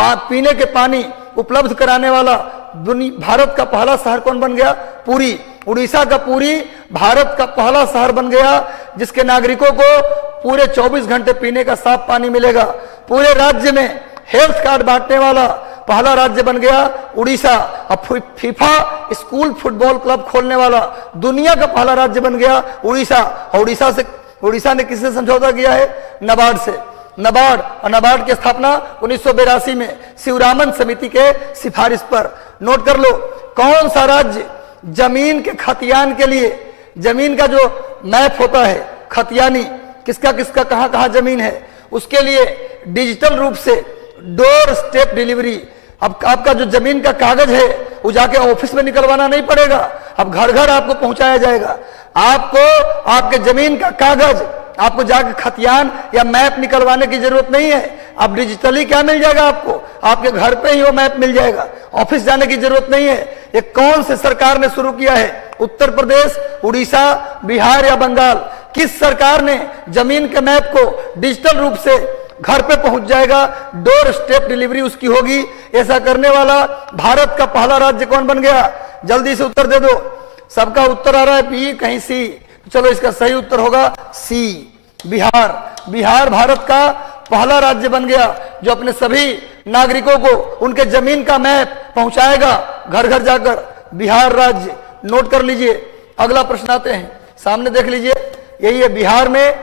पीने के पानी उपलब्ध कराने वाला भारत का पहला शहर कौन बन गया? पुरी। उड़ीसा का पुरी भारत का पहला शहर बन गया जिसके नागरिकों को पूरे 24 घंटे पीने का साफ पानी मिलेगा। पूरे राज्य में हेल्थ कार्ड बांटने वाला पहला राज्य बन गया उड़ीसा। अब फीफा स्कूल फुटबॉल क्लब खोलने वाला दुनिया का पहला राज्य बन गया उड़ीसा। और उड़ीसा ने किससे समझौता किया है? नाबार्ड से। नाबार्ड की स्थापना 1982 में शिवरामन समिति के सिफारिश पर। नोट कर लो, कौन सा राज्य जमीन के खतियान के लिए, जमीन का जो मैप होता है खतियानी, किसका किसका कहां कहां जमीन है, उसके लिए डिजिटल रूप से डोर स्टेप डिलीवरी। अब आपका जो जमीन का कागज है वो जाके ऑफिस में निकलवाना नहीं पड़ेगा, अब घर घर आपको पहुंचाया जाएगा। आपको आपके जमीन का कागज आपको जाके खतियान या मैप निकलवाने की जरूरत नहीं है। अब डिजिटली क्या मिल जाएगा आपको? आपके घर पे ही वो मैप मिल जाएगा, ऑफिस जाने की जरूरत नहीं है। ये कौन से सरकार ने शुरू किया है? उत्तर प्रदेश, उड़ीसा, बिहार या बंगाल? किस सरकार ने जमीन के मैप को डिजिटल रूप से घर पे पहुंच जाएगा, डोर स्टेप डिलीवरी उसकी होगी? ऐसा करने वाला भारत का पहला राज्य कौन बन गया? जल्दी से उत्तर दे दो। सबका उत्तर आ रहा है बी, कहीं सी। चलो इसका सही उत्तर होगा सी, बिहार भारत का पहला राज्य बन गया जो अपने सभी नागरिकों को उनके जमीन का मैप पहुंचाएगा घर घर जाकर। बिहार राज्य नोट कर लीजिए। अगला प्रश्न आते हैं, सामने देख लीजिए, यही है। बिहार में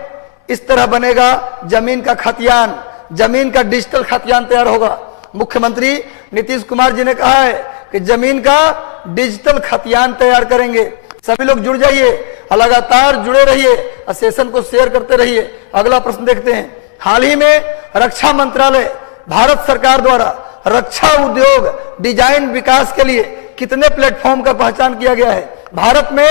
इस तरह बनेगा जमीन का खतियान, जमीन का डिजिटल खतियान तैयार होगा। मुख्यमंत्री नीतीश कुमार जी ने कहा है कि जमीन का डिजिटल खतियान तैयार करेंगे। सभी लोग जुड़ जाइए, लगातार जुड़े रहिए और सेशन को शेयर करते रहिए। अगला प्रश्न देखते हैं। हाल ही में रक्षा मंत्रालय भारत सरकार द्वारा रक्षा उद्योग डिजाइन विकास के लिए कितने प्लेटफॉर्म का पहचान किया गया है, भारत में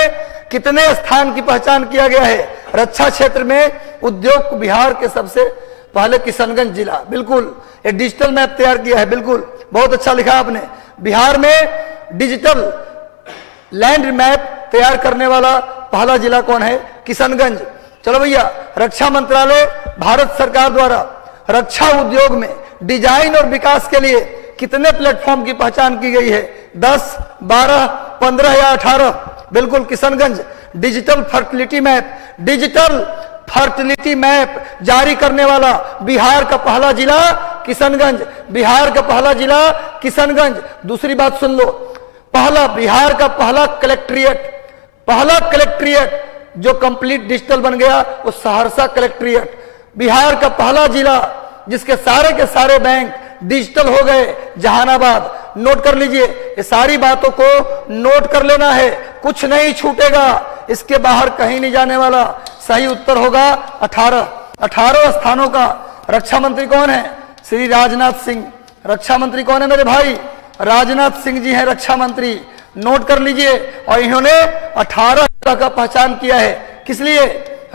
कितने स्थान की पहचान किया गया है। रक्षा क्षेत्र में उद्योग बिहार के सबसे पहले किशनगंज जिला, बिल्कुल एक डिजिटल मैप तैयार किया है, बिल्कुल बहुत अच्छा लिखा आपने। बिहार में डिजिटल लैंड मैप तैयार करने वाला पहला जिला कौन है, किशनगंज। चलो भैया, रक्षा मंत्रालय भारत सरकार द्वारा रक्षा उद्योग में डिजाइन और विकास के लिए कितने प्लेटफॉर्म की पहचान की गई है, 10, 12, 15 या 18? बिल्कुल Kishanganj. Digital fertility map, digital fertility map जारी करने वाला बिहार का पहला जिला किशनगंज, बिहार का पहला जिला किशनगंज। दूसरी बात सुन लो, बिहार का पहला कलेक्ट्रेट जो कंप्लीट डिजिटल बन गया वो सहरसा कलेक्ट्रेट। बिहार का पहला जिला जिसके सारे के सारे बैंक डिजिटल हो गए, जहानाबाद। नोट कर लीजिए, ये सारी बातों को नोट कर लेना है, कुछ नहीं छूटेगा, इसके बाहर कहीं नहीं जाने वाला। सही उत्तर होगा 18 स्थानों का। रक्षा मंत्री कौन है, श्री राजनाथ सिंह। रक्षा मंत्री कौन है मेरे भाई, राजनाथ सिंह जी हैं रक्षा मंत्री। नोट कर लीजिए। और इन्होंने 18 का पहचान किया है, किस लिए,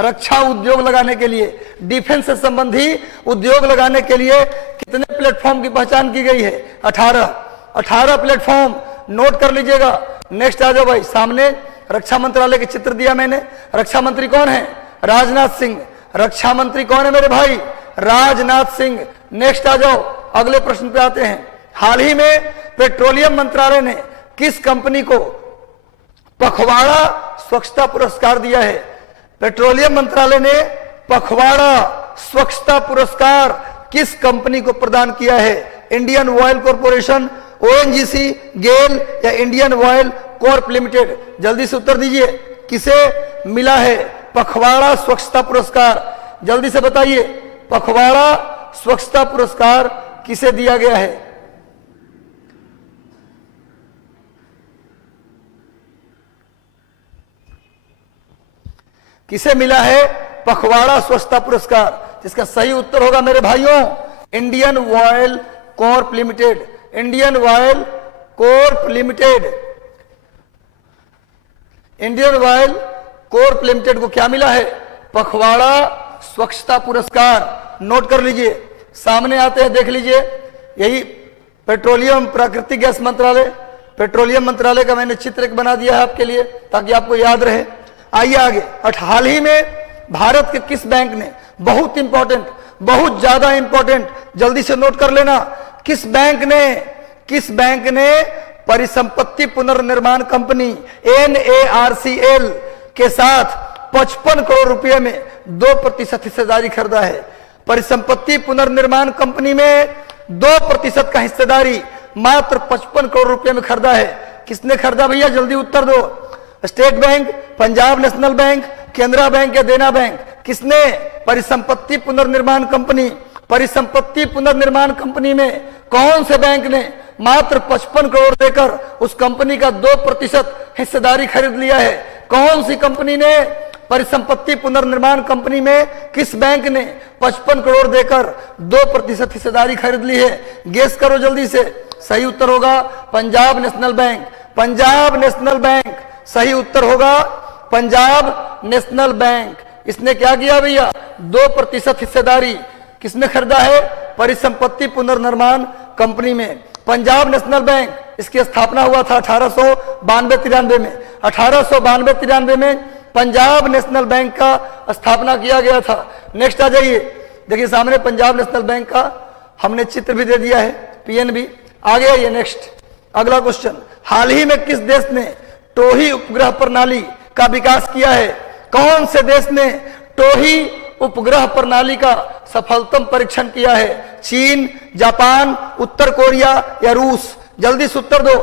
रक्षा उद्योग लगाने के लिए, डिफेंस से संबंधी उद्योग लगाने के लिए कितने प्लेटफॉर्म की पहचान की गई है, 18 प्लेटफॉर्म। नोट कर लीजिएगा। नेक्स्ट आ जाओ भाई, सामने रक्षा मंत्रालय के चित्र दिया मैंने। रक्षा मंत्री कौन है, राजनाथ सिंह। रक्षा मंत्री कौन है मेरे भाई, राजनाथ सिंह। नेक्स्ट आ जाओ, अगले प्रश्न पे आते हैं। हाल ही में पेट्रोलियम मंत्रालय ने किस कंपनी को पखवाड़ा स्वच्छता पुरस्कार दिया है? पेट्रोलियम मंत्रालय ने पखवाड़ा स्वच्छता पुरस्कार किस कंपनी को प्रदान किया है? इंडियन ऑयल कॉर्पोरेशन, ओएनजीसी, गेल या इंडियन ऑयल कॉर्प लिमिटेड? जल्दी से उत्तर दीजिए, किसे मिला है पखवाड़ा स्वच्छता पुरस्कार? जल्दी से बताइए, पखवाड़ा स्वच्छता पुरस्कार किसे दिया गया है? किसे मिला है पखवाड़ा स्वच्छता पुरस्कार? जिसका सही उत्तर होगा मेरे भाइयों, Indian oil Corp limited. Indian oil Corp limited, Indian oil Corp limited को क्या मिला है? पखवाड़ा स्वच्छता पुरस्कार। नोट कर लीजिए। सामने आते हैं, देख लीजिए, यही पेट्रोलियम प्राकृतिक गैस मंत्रालय, पेट्रोलियम मंत्रालय का मैंने चित्र एक बना दिया है आपके लिए ताकि आपको याद रहे। आइए आगे। हाल ही में भारत के किस बैंक ने, बहुत इंपॉर्टेंट, बहुत ज्यादा इंपॉर्टेंट, जल्दी से नोट कर लेना, किस बैंक ने परिसंपत्ति पुनर्निर्माण कंपनी NARCL के साथ 55 करोड़ रुपए में 2% हिस्सेदारी खरीदा है? परिसंपत्ति पुनर्निर्माण कंपनी में 2% का हिस्सेदारी मात्र 55 करोड़ रुपए में खरीदा है। किसने खरीदा भैया, जल्दी उत्तर दो। State bank, Punjab national bank, Canara bank या देना बैंक? किसने? परिसंपत्ति पुनर्निर्माण कंपनी। परिसंपत्ति पुनर्निर्माण कंपनी में कौन से बैंक ने मात्र 55 करोड़ देकर उस कंपनी का 2% हिस्सेदारी खरीद लिया है? कौन सी कंपनी ने परिसंपत्ति पुनर्निर्माण कंपनी में, किस बैंक ने 55 करोड़ देकर 2% हिस्सेदारी खरीद ली है? गेस करो जल्दी से। सही उत्तर होगा Punjab national bank. Punjab national bank सही उत्तर होगा, पंजाब नेशनल बैंक। इसने क्या किया भैया, 2% हिस्सेदारी किसने खरीदा है? परिसंपत्ति पुनर्निर्माण कंपनी में। पंजाब नेशनल बैंक, इसकी स्थापना हुआ था 1892-93 में। 1892-93 में पंजाब नेशनल बैंक का स्थापना किया गया था। नेक्स्ट आ जाइए, देखिए सामने पंजाब नेशनल बैंक का हमने चित्र भी दे दिया है, PNB। आगे आइए, नेक्स्ट अगला क्वेश्चन। हाल ही में किस देश ने टोही उपग्रह प्रणाली का विकास किया है? कौन से देश ने टोही उपग्रह प्रणाली का सफलतम परीक्षण किया है? चीन, जापान, उत्तर कोरिया या रूस? जल्दी से उत्तर दो।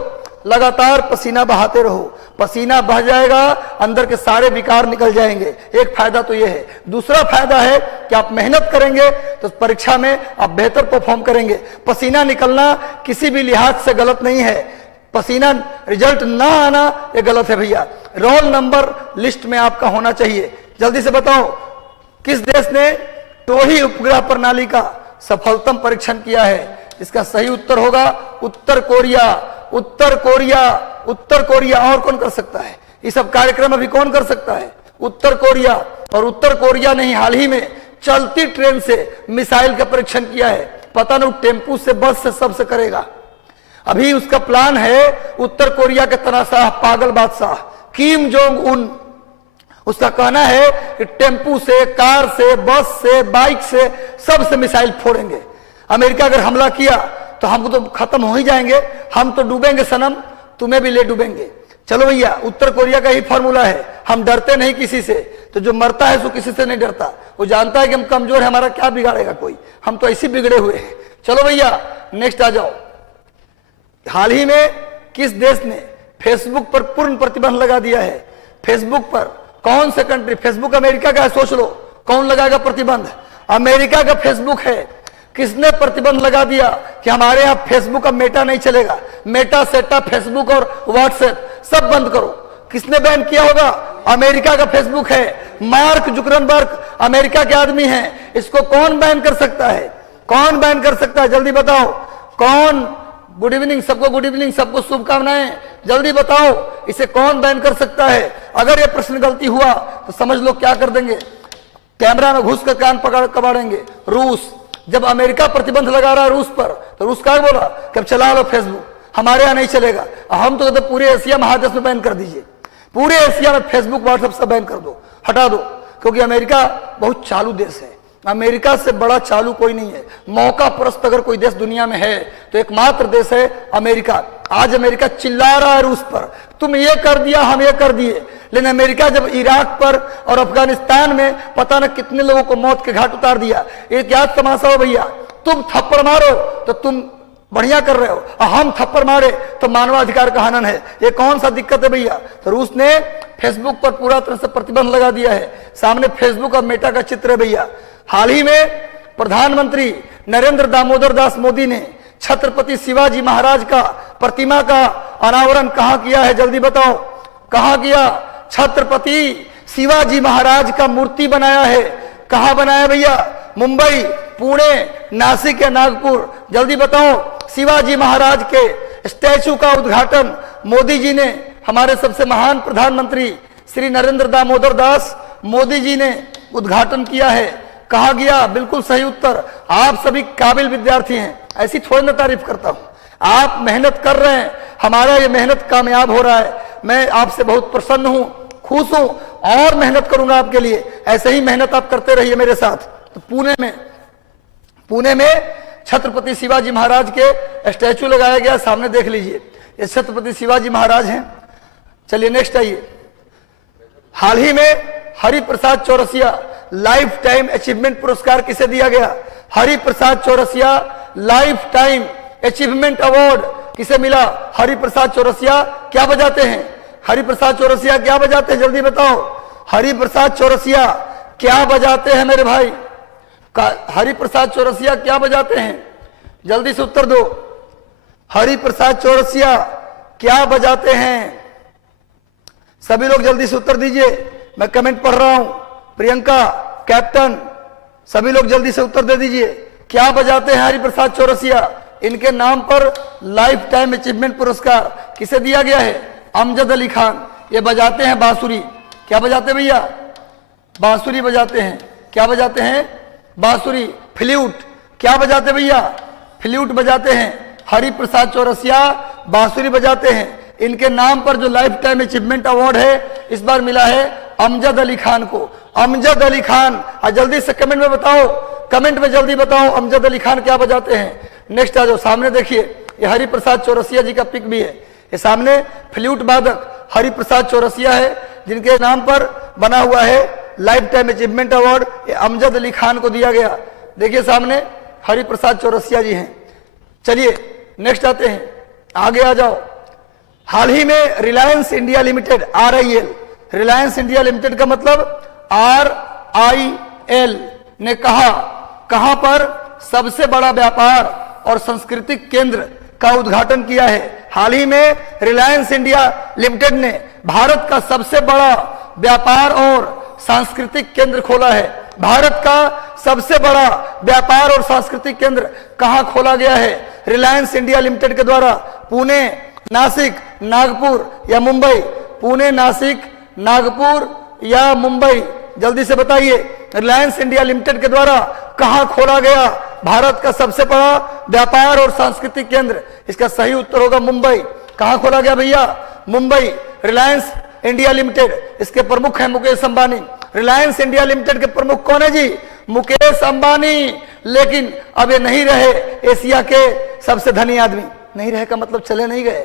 लगातार पसीना बहाते रहो, पसीना बह जाएगा, अंदर के सारे विकार निकल जाएंगे। एक फायदा तो यह है। दूसरा फायदा है कि आप मेहनत करेंगे तो परीक्षा में आप बेहतर परफॉर्म करेंगे। पसीना निकलना किसी भी लिहाज से गलत नहीं है, पसीना रिजल्ट ना आना ये गलत है भैया। रोल नंबर लिस्ट में आपका होना चाहिए। जल्दी से बताओ, किस देश ने टोही उपग्रह प्रणाली का सफलतम परीक्षण किया है? इसका सही उत्तर होगा उत्तर कोरिया। उत्तर कोरिया, उत्तर कोरिया, और कौन कर सकता है? ये सब कार्यक्रम अभी कौन कर सकता है? उत्तर कोरिया। और उत्तर कोरिया ने ही हाल ही में चलती ट्रेन से मिसाइल का परीक्षण किया है। पता नहीं टेम्पू से, बस से, सबसे करेगा। अभी उसका प्लान है उत्तर कोरिया के तनाशाह पागल बादशाह किम जोंग उन, उसका कहना है कि टेम्पू से, कार से, बस से, बाइक से, सबसे मिसाइल फोड़ेंगे। अमेरिका अगर हमला किया तो हम तो खत्म हो ही जाएंगे, हम तो डूबेंगे सनम, तुम्हें भी ले डूबेंगे। चलो भैया, उत्तर कोरिया का ही फॉर्मूला है, हम डरते नहीं किसी से, तो जो मरता है सो किसी से नहीं डरता। वो जानता है कि हम कमजोर है, हमारा क्या बिगाड़ेगा कोई, हम तो ऐसे बिगड़े हुए हैं। चलो भैया नेक्स्ट आ जाओ। हाल ही में किस देश ने फेसबुक पर पूर्ण प्रतिबंध लगा दिया है? फेसबुक पर कौन से कंट्री? फेसबुक अमेरिका का है, सोच लो कौन लगाएगा प्रतिबंध? अमेरिका का फेसबुक है। किसने प्रतिबंध लगा दिया कि हमारे यहां फेसबुक अब मेटा नहीं चलेगा, मेटा, सेटा, फेसबुक और व्हाट्सएप सब बंद करो? किसने बैन किया होगा? अमेरिका का फेसबुक है। मार्क जुकरनबर्ग अमेरिका के आदमी हैं, इसको कौन बैन कर सकता है? कौन बैन कर सकता है? जल्दी बताओ कौन? गुड इवनिंग सबको, गुड इवनिंग सबको, शुभकामनाएं। जल्दी बताओ इसे कौन बैन कर सकता है? अगर ये प्रश्न गलती हुआ तो समझ लो क्या कर देंगे, कैमरा में घुस कर कान पकड़ कबाड़ेंगे। रूस, जब अमेरिका प्रतिबंध लगा रहा है रूस पर, तो रूस क्या बोला कि अब चला लो फेसबुक, हमारे यहां नहीं चलेगा। हम तो कहते पूरे एशिया महादेश में बैन कर दीजिए, पूरे एशिया में फेसबुक, व्हाट्सएप सब बैन कर दो, हटा दो, क्योंकि अमेरिका बहुत चालू देश है। अमेरिका से बड़ा चालू कोई नहीं है। मौका परस्त अगर कोई देश दुनिया में है तो एकमात्र देश है अमेरिका। आज अमेरिका चिल्ला रहा है रूस पर, तुम ये कर दिया, हम ये कर दिए। लेकिन अमेरिका जब इराक पर और अफगानिस्तान में पता न कितने लोगों को मौत के घाट उतार दिया। ये क्या तमाशा हो भैया? तुम थप्पड़ मारो तो तुम बढ़िया कर रहे हो, हम थप्पड़ मारे तो मानवाधिकार का हनन है। ये कौन सा दिक्कत है भैया? तो रूस ने फेसबुक पर पूरा तरह से प्रतिबंध लगा दिया है। सामने फेसबुक और मेटा का चित्र है भैया। हाल ही में प्रधानमंत्री नरेंद्र दामोदर दास मोदी ने छत्रपति शिवाजी महाराज का प्रतिमा का अनावरण कहां किया है? जल्दी बताओ कहां किया? छत्रपति शिवाजी महाराज का मूर्ति बनाया है। कहां बनाया भैया? मुंबई, पुणे, नासिक या नागपुर? जल्दी बताओ। शिवाजी महाराज के स्टैचू का उद्घाटन मोदी जी ने, हमारे सबसे महान प्रधानमंत्री श्री नरेंद्र दामोदर दास मोदी जी ने उद्घाटन किया है। कहा गया? बिल्कुल सही उत्तर। आप सभी काबिल विद्यार्थी हैं, ऐसी थोड़ी ना तारीफ करता हूं। आप मेहनत कर रहे हैं, हमारा ये मेहनत कामयाब हो रहा है। मैं आपसे बहुत प्रसन्न हूं, खुश हूं और मेहनत करूंगा आपके लिए। ऐसे ही मेहनत आप करते रहिए मेरे साथ। तो पुणे में छत्रपति शिवाजी महाराज के स्टैचू लगाया गया, सामने देख लीजिए, ये छत्रपति शिवाजी महाराज हैं। चलिए नेक्स्ट आइए। हाल ही में Hariprasad Chaurasia life time achievement पुरस्कार किसे दिया गया? Hariprasad Chaurasia life time achievement award किसे मिला? हरिप्रसाद चौरसिया क्या बजाते हैं? हरिप्रसाद चौरसिया क्या बजाते हैं? जल्दी बताओ। हरिप्रसाद चौरसिया क्या बजाते हैं मेरे भाई? हरिप्रसाद चौरसिया क्या बजाते हैं? जल्दी से उत्तर दो। हरिप्रसाद चौरसिया क्या बजाते हैं? सभी लोग जल्दी से उत्तर दीजिए, मैं कमेंट पढ़ रहा हूं। प्रियंका, कैप्टन, सभी लोग जल्दी से उत्तर दे दीजिए। क्या बजाते हैं हरिप्रसाद चौरसिया? इनके नाम पर लाइफ टाइम अचीवमेंट पुरस्कार किसे दिया गया है? अमजद अली खान। ये बजाते हैं बांसुरी। क्या बजाते भैया? बांसुरी बजाते हैं। क्या बजाते हैं? बांसुरी। फ्लूट क्या बजाते भैया? फ्लूट बजाते हैं। हरिप्रसाद चौरसिया बांसुरी बजाते हैं। इनके नाम पर जो लाइफ टाइम अचीवमेंट अवार्ड है इस बार मिला है अमजद अली खान को। अमजद अली खान, जल्दी से कमेंट में बताओ, कमेंट में जल्दी बताओ अमजद अली खान क्या बजाते हैं। नेक्स्ट आ जाओ, सामने देखिए, ये हरिप्रसाद चौरसिया जी का पिक भी है। ये सामने फ्लूट वादक हरिप्रसाद चौरसिया है, जिनके नाम पर बना हुआ है लाइफ टाइम अचीवमेंट अवार्ड। ये अमजद अली खान को दिया गया। देखिए सामने हरिप्रसाद चौरसिया जी हैं। चलिए नेक्स्ट आते हैं, आगे आ जाओ। हाल ही में Reliance India limited, RIL, Reliance India limited का मतलब RIL ने कहां पर सबसे बड़ा व्यापार और सांस्कृतिक केंद्र का उद्घाटन किया है। हाल ही में रिलायंस इंडिया लिमिटेड ने भारत का सबसे बड़ा व्यापार और सांस्कृतिक केंद्र खोला है। भारत का सबसे बड़ा व्यापार और सांस्कृतिक केंद्र कहां खोला गया है? रिलायंस इंडिया लिमिटेड के द्वारा पुणे नासिक, नागपुर या मुंबई? पुणे, नासिक, नागपुर या मुंबई? जल्दी से बताइए। रिलायंस इंडिया लिमिटेड के द्वारा कहां खोला गया भारत का सबसे बड़ा व्यापार और सांस्कृतिक केंद्र? इसका सही उत्तर होगा मुंबई। कहां खोला गया भैया? मुंबई। रिलायंस इंडिया लिमिटेड, इसके प्रमुख हैं मुकेश अंबानी। रिलायंस इंडिया लिमिटेड के प्रमुख कौन है जी? मुकेश अंबानी। लेकिन अब ये नहीं रहे एशिया के सबसे धनी आदमी। नहीं रहे का मतलब चले नहीं गए,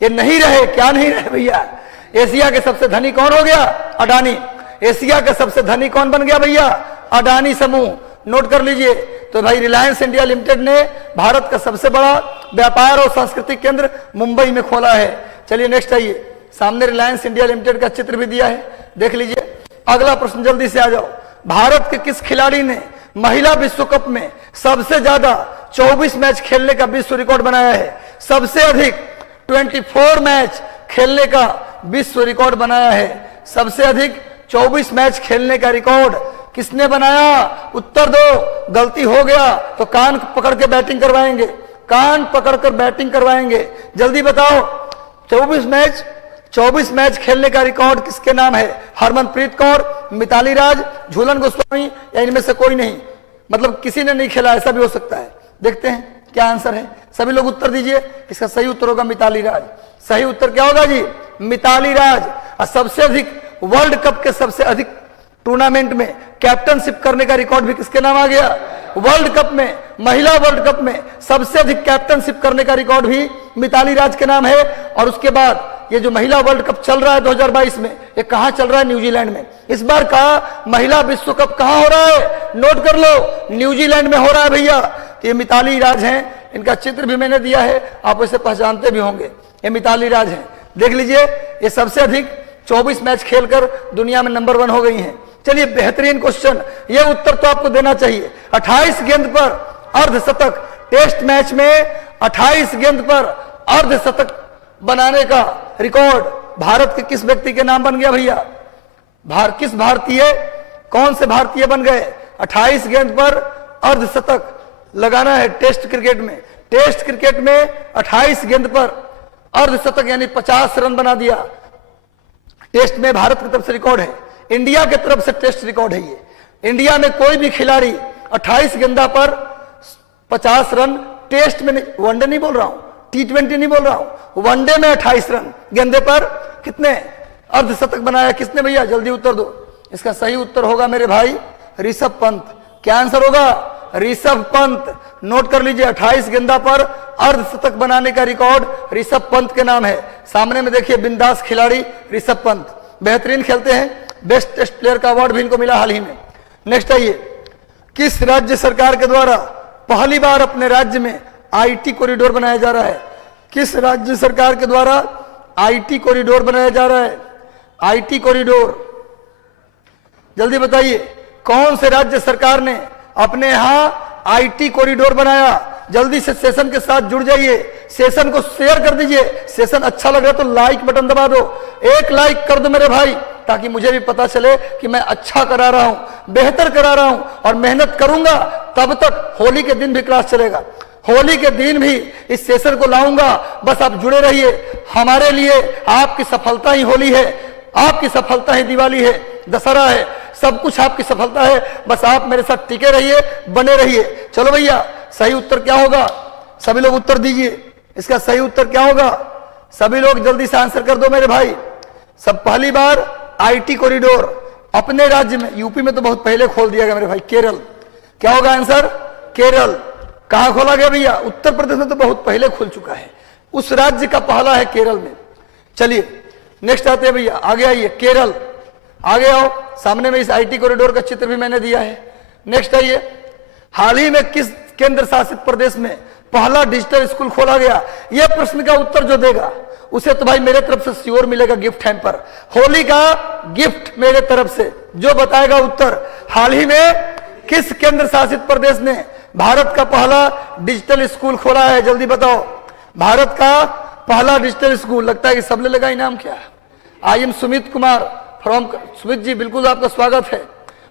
ये नहीं रहे। क्या नहीं रहे भैया? एशिया के सबसे धनी कौन हो गया? अडानी। एशिया का सबसे धनी कौन बन गया भैया? अडानी समूह। नोट कर लीजिए। तो भाई रिलायंस इंडिया लिमिटेड ने भारत का सबसे बड़ा व्यापार और सांस्कृतिक केंद्र मुंबई में खोला है। चलिए नेक्स्ट आइए। सामने रिलायंस इंडिया लिमिटेड का चित्र भी दिया है, देख लीजिए। अगला प्रश्न जल्दी से आ जाओ। भारत के किस खिलाड़ी ने महिला विश्व कप में सबसे ज्यादा 24 मैच खेलने का विश्व रिकॉर्ड बनाया है? सबसे अधिक 24 मैच खेलने का विश्व रिकॉर्ड बनाया है। सबसे अधिक 24 मैच खेलने का रिकॉर्ड किसने बनाया? उत्तर दो। गलती हो गया तो कान पकड़ के बैटिंग करवाएंगे, कान पकड़कर बैटिंग करवाएंगे। जल्दी बताओ। 24 मैच खेलने का रिकॉर्ड किसके नाम है? हरमनप्रीत कौर, मिताली राज, झूलन गोस्वामी या इनमें से कोई नहीं? मतलब किसी ने नहीं खेला, ऐसा भी हो सकता है। देखते हैं क्या आंसर है। सभी लोग उत्तर दीजिए। इसका सही उत्तर होगा मिताली राज। सही उत्तर क्या होगा जी? मिताली राज। और सबसे अधिक वर्ल्ड कप के सबसे अधिक टूर्नामेंट में कैप्टनशिप करने का रिकॉर्ड भी किसके नाम आ गया? वर्ल्ड कप में, महिला वर्ल्ड कप में सबसे अधिक कैप्टनशिप करने का रिकॉर्ड भी मिताली राज के नाम है। और उसके बाद ये जो महिला वर्ल्ड कप चल रहा है 2022 में, ये कहां चल रहा है? न्यूजीलैंड में। इस बार का महिला विश्व कप कहां हो रहा है? नोट कर लो, न्यूजीलैंड में हो रहा है भैया। तो ये मिताली राज हैं, इनका चित्र भी मैंने दिया है, आप इसे पहचानते भी होंगे। ये मिताली राज हैं, देख लीजिए। ये सबसे अधिक 24 मैच खेलकर दुनिया में नंबर 1 हो गई हैं। चलिए बेहतरीन क्वेश्चन, ये उत्तर तो आपको देना चाहिए। 28 गेंद पर अर्धशतक, टेस्ट मैच में 28 गेंद पर अर्धशतक बनाने का रिकॉर्ड भारत के किस व्यक्ति के नाम बन गया भैया? किस भारतीय, कौन से भारतीय बन गए? 28 गेंद पर अर्धशतक लगाना है टेस्ट क्रिकेट में। टेस्ट क्रिकेट में 28 गेंद पर अर्धशतक यानी 50 रन बना दिया। टेस्ट में भारत की तरफ से रिकॉर्ड है, इंडिया की तरफ से टेस्ट रिकॉर्ड है ये। इंडिया में कोई भी खिलाड़ी 28 गेंदा पर 50 रन, टेस्ट में नहीं, वनडे नहीं बोल रहा हूं, T20 नहीं बोल रहा हूं, वनडे में 28 रन गेंदे पर कितने अर्धशतक बनाया किसने भैया? जल्दी उत्तर दो। इसका सही उत्तर होगा मेरे भाई ऋषभ पंत। क्या आंसर होगा? ऋषभ पंत। नोट कर लीजिए, 28 गेंदा पर अर्धशतक बनाने का रिकॉर्ड ऋषभ पंत के नाम है। सामने में देखिए बिंदास खिलाड़ी ऋषभ पंत, बेहतरीन खेलते हैं। बेस्ट टेस्ट प्लेयर का अवार्ड भी इनको मिला हाल ही में। नेक्स्ट आइए। किस राज्य सरकार के द्वारा पहली बार अपने राज्य में आईटी कॉरिडोर बनाया जा रहा है? किस राज्य सरकार के द्वारा आईटी कॉरिडोर बनाया जा रहा है? आईटी कॉरिडोर, जल्दी बताइए। कौन से राज्य सरकार ने अपने यहां आईटी कॉरिडोर बनाया? जल्दी से सेशन के साथ जुड़ जाइए, सेशन को शेयर कर दीजिए। सेशन अच्छा लग रहा है तो लाइक बटन दबा दो, एक लाइक कर दो मेरे भाई, ताकि मुझे भी पता चले कि मैं अच्छा करा रहा हूं, बेहतर करा रहा हूं और मेहनत करूंगा। तब तक होली के दिन भी क्लास चलेगा, होली के दिन भी इस सेशन को लाऊंगा। बस आप जुड़े रहिए। हमारे लिए आपकी सफलता ही होली है, आपकी सफलता ही दिवाली है, दशहरा है, सब कुछ आपकी सफलता है। बस आप मेरे साथ टिके रहिए, बने रहिए। चलो भैया, सही उत्तर क्या होगा? सभी लोग उत्तर दीजिए। इसका सही उत्तर क्या होगा? सभी लोग जल्दी से आंसर कर दो मेरे भाई। सब पहली बार आईटी कॉरिडोर अपने राज्य में, यूपी में तो बहुत पहले खोल दिया गया मेरे भाई, केरल। क्या होगा आंसर? केरल। कहां खोला गया भैया? उत्तर प्रदेश में तो बहुत पहले खुल चुका है, उस राज्य का पहला है केरल में। चलिए नेक्स्ट आते हैं भैया, आगे आइए। केरल, आगे आओ। सामने में इस आईटी कॉरिडोर का चित्र भी मैंने दिया है। नेक्स्ट आइए। हाल ही में किस केंद्र शासित प्रदेश में पहला डिजिटल स्कूल खोला गया? यह प्रश्न का उत्तर जो देगा उसे तो भाई मेरे तरफ से श्योर मिलेगा गिफ्ट हैम्पर, होली का गिफ्ट मेरे तरफ से। जो बताएगा उत्तर, हाल ही में किस केंद्र शासित प्रदेश ने भारत का पहला डिजिटल स्कूल खोला है? जल्दी बताओ। भारत का पहला डिजिटल स्कूल, लगता है कि सबने लगा इनाम। क्या? I am Sumit Kumar from, Sumit ji बिल्कुल आपका स्वागत है।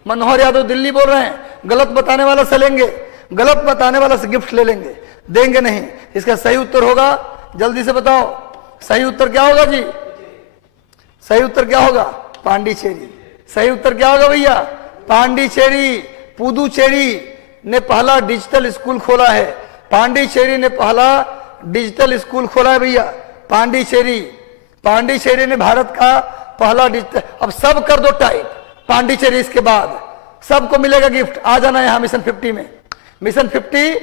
मनोहर यादव दिल्ली बोल रहे हैं, गलत बताने वाला से लेंगे, गलत बताने वाला से गिफ्ट ले लेंगे, देंगे नहीं। इसका सही उत्तर होगा, जल्दी से बताओ। सही उत्तर क्या होगा जी? सही उत्तर क्या होगा? पांडिचेरी। सही उत्तर क्या होगा भैया? पांडिचेरी। पुदुचेरी ने पहला डिजिटल स्कूल खोला है। पांडिचेरी ने पहला डिजिटल स्कूल खोला है भैया। पांडिचेरी, पांडिचेरी ने भारत का पहला डिजिटल। अब सब कर दो टाइप पांडिचेरी, इसके बाद सबको मिलेगा गिफ्ट। आ जाना यहाँ मिशन 50 में। मिशन 50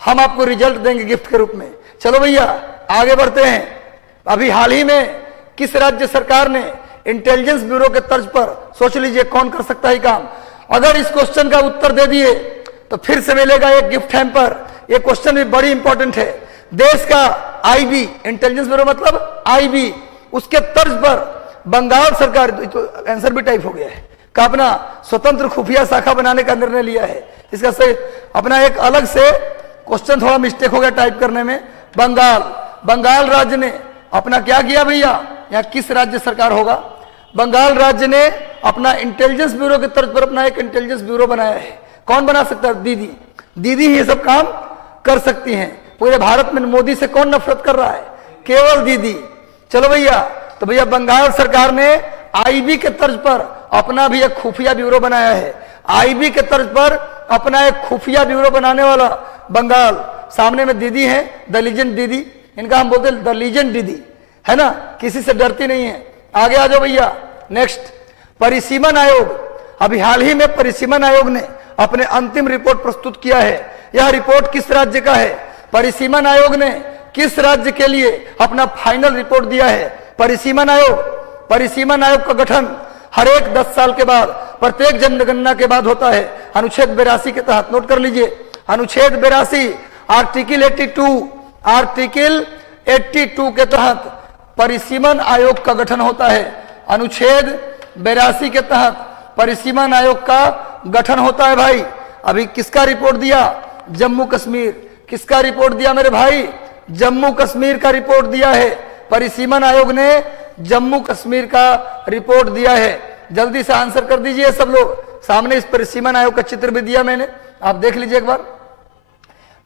हम आपको रिजल्ट देंगे गिफ्ट के रूप में। चलो भैया आगे बढ़ते हैं। अभी हाल ही में किस राज्य सरकार ने इंटेलिजेंस ब्यूरो के तर्ज पर, सोच लीजिए कौन कर सकता है काम, अगर इस क्वेश्चन का उत्तर दे दिए तो फिर से मिलेगा एक गिफ्ट हैम्पर। ये क्वेश्चन भी बड़ी इंपॉर्टेंट है। देश का आईबी, इंटेलिजेंस ब्यूरो मतलब आईबी, उसके तर्ज पर बंगाल सरकार, तो आंसर भी टाइप हो गया है, का अपना स्वतंत्र खुफिया शाखा बनाने का निर्णय लिया है। इसका सही अपना एक अलग से क्वेश्चन, थोड़ा मिस्टेक हो गया टाइप करने में। बंगाल राज्य ने अपना क्या किया भैया? यहाँ किस राज्य सरकार होगा? बंगाल राज्य ने अपना इंटेलिजेंस ब्यूरो के तर्ज पर अपना एक इंटेलिजेंस ब्यूरो बनाया है। कौन बना सकता है? दीदी। दीदी ही ये सब काम कर सकती हैं। पूरे भारत में मोदी से कौन नफरत कर रहा है? केवल दीदी। चलो भैया, तो भैया बंगाल सरकार ने आईबी के तर्ज पर अपना भी एक खुफिया ब्यूरो बनाया है। आईबी के तर्ज पर अपना एक खुफिया ब्यूरो बनाने वाला बंगाल। सामने में दीदी है, द लीजेंड दीदी, इनका हम बोलते हैं द लीजेंड दीदी, है ना, किसी से डरती नहीं है। आगे आ जाओ भैया। नेक्स्ट, परिसीमन आयोग। अभी हाल ही में परिसीमन आयोग ने अपने अंतिम रिपोर्ट प्रस्तुत किया है। यह रिपोर्ट किस राज्य का है? परिसीमन आयोग ने किस राज्य के लिए अपना फाइनल रिपोर्ट दिया है? परिसीमन आयोग का गठन हर एक 10 साल के बाद, प्रत्येक जनगणना के बाद होता है। अनुच्छेद 82 के तहत, नोट कर लीजिए, अनुच्छेद 82 आर्टिकल 82 के तहत परिसीमन आयोग का गठन होता है। अनुच्छेद 82 के तहत परिसीमन आयोग का गठन होता है भाई। अभी किसका रिपोर्ट दिया? जम्मू कश्मीर। किसका रिपोर्ट दिया मेरे भाई? जम्मू कश्मीर का रिपोर्ट दिया है। परिसीमन आयोग ने जम्मू कश्मीर का रिपोर्ट दिया है। जल्दी से आंसर कर दीजिए सब लोग। सामने इस परिसीमन आयोग का चित्र भी दिया मैंने, आप देख लीजिए एक बार।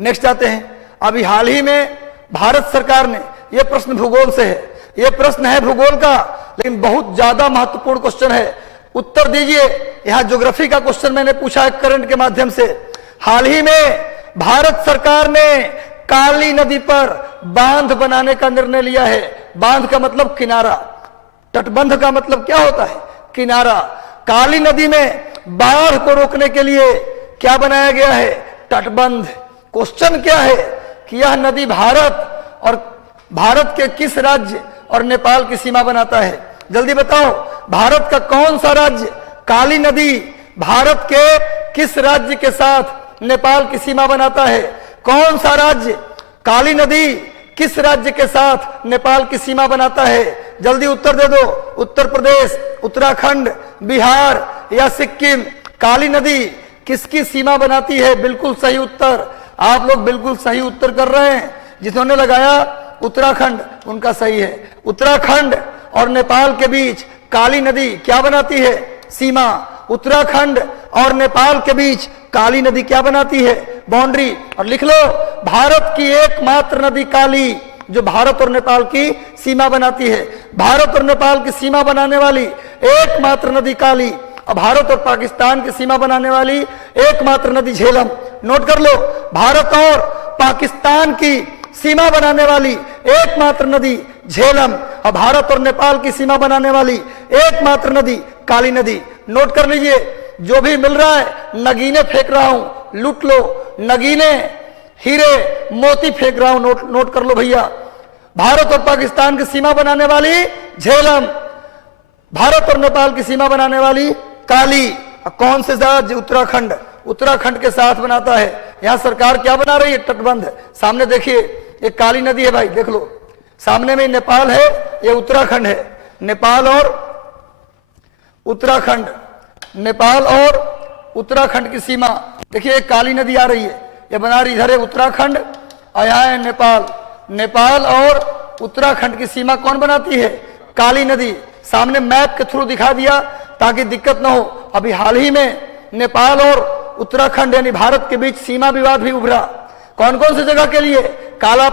नेक्स्ट आते हैं। अभी हाल ही में भारत सरकार ने, यह प्रश्न भूगोल से है, यह प्रश्न है भूगोल का, लेकिन बहुत ज्यादा महत्वपूर्ण क्वेश्चन है, उत्तर दीजिए। यहां ज्योग्राफी का क्वेश्चन मैंने पूछा है करंट के माध्यम से। हाल ही में भारत सरकार ने काली नदी पर बांध बनाने का निर्णय लिया है। बांध का मतलब किनारा, तटबंध का मतलब क्या होता है? किनारा। काली नदी में बाढ़ को रोकने के लिए क्या बनाया गया है? तटबंध। क्वेश्चन क्या है कि यह नदी भारत के किस राज्य और नेपाल की सीमा बनाता है? जल्दी बताओ, भारत का कौन सा राज्य काली नदी भारत के किस राज्य के साथ नेपाल की सीमा बनाता है? कौन सा राज्य काली नदी किस राज्य के साथ नेपाल की सीमा बनाता है? जल्दी उत्तर दे दो। उत्तर प्रदेश, उत्तराखंड, बिहार या सिक्किम? काली नदी किसकी सीमा बनाती है? बिल्कुल सही उत्तर। आप लोग बिल्कुल सही उत्तर कर रहे हैं। जिन्होंने लगाया उत्तराखंड, उनका सही है। उत्तराखंड और नेपाल के बीच काली नदी क्या बनाती है? सीमा। उत्तराखंड और नेपाल के बीच काली नदी क्या बनाती है? बाउंड्री। और लिख लो, भारत की एकमात्र नदी काली, जो भारत और नेपाल की सीमा बनाती है। भारत और नेपाल की सीमा बनाने वाली एकमात्र नदी काली, और भारत और पाकिस्तान की सीमा बनाने वाली एकमात्र नदी झेलम। नोट कर लो, भारत और पाकिस्तान की सीमा बनाने वाली एकमात्र नदी झेलम, और भारत और नेपाल की सीमा बनाने वाली एकमात्र नदी काली नदी। नोट कर लीजिए, जो भी मिल रहा है नगीने फेंक रहा हूं, लूट लो। नगीने, हीरे, मोती फेंक रहा हूं, नोट कर लो भैया। भारत और पाकिस्तान की सीमा बनाने वाली झेलम, भारत और नेपाल की सीमा बनाने वाली काली। कौन से राज्य? उत्तराखंड। उत्तराखंड के साथ बनाता है। यहां सरकार क्या बना रही है? तटबंध। सामने देखिए, एक काली नदी है भाई, देख लो। सामने में नेपाल है, ये उत्तराखंड है। नेपाल और उत्तराखंड, नेपाल और उत्तराखंड की सीमा देखिए, एक काली नदी आ रही है, ये बना रही, इधर है उत्तराखंड और यहाँ है नेपाल। नेपाल और उत्तराखंड की सीमा कौन बनाती है? काली नदी। सामने मैप के थ्रू दिखा दिया ताकि दिक्कत ना हो। अभी हाल ही में नेपाल और उत्तराखंड यानी भारत के बीच सीमा विवाद भी उभरा। कौन कौन सी जगह के लिए? काला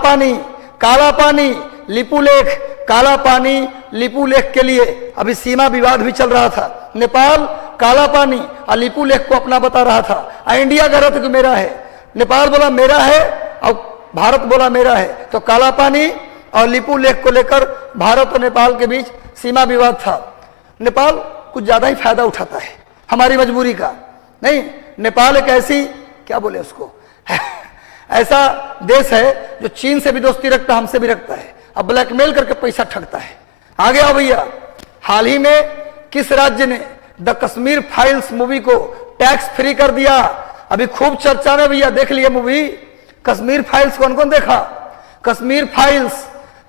पानी, लिपुलेख, काला पानी लिपू लेख के लिए अभी सीमा विवाद भी चल रहा था। नेपाल काला पानी और लिपू लेख को अपना बता रहा था और इंडिया कह रहा था कि मेरा है। नेपाल बोला मेरा है और भारत बोला मेरा है, तो काला पानी और लिपू लेख को लेकर भारत और नेपाल के बीच सीमा विवाद था। नेपाल कुछ ज्यादा ही फायदा उठाता है हमारी मजबूरी का। नहीं, नेपाल एक ऐसी, क्या बोले उसको, ऐसा देश है जो चीन से भी दोस्ती रखता है, हमसे भी रखता है, अब ब्लैकमेल करके पैसा ठगता है। आगे आओ भैया, हाल ही में किस राज्य ने द कश्मीर फाइल्स मूवी को टैक्स फ्री कर दिया? अभी खूब चर्चा में भैया, देख लिया मूवी कश्मीर फाइल्स। कौन कौन देखा कश्मीर फाइल्स?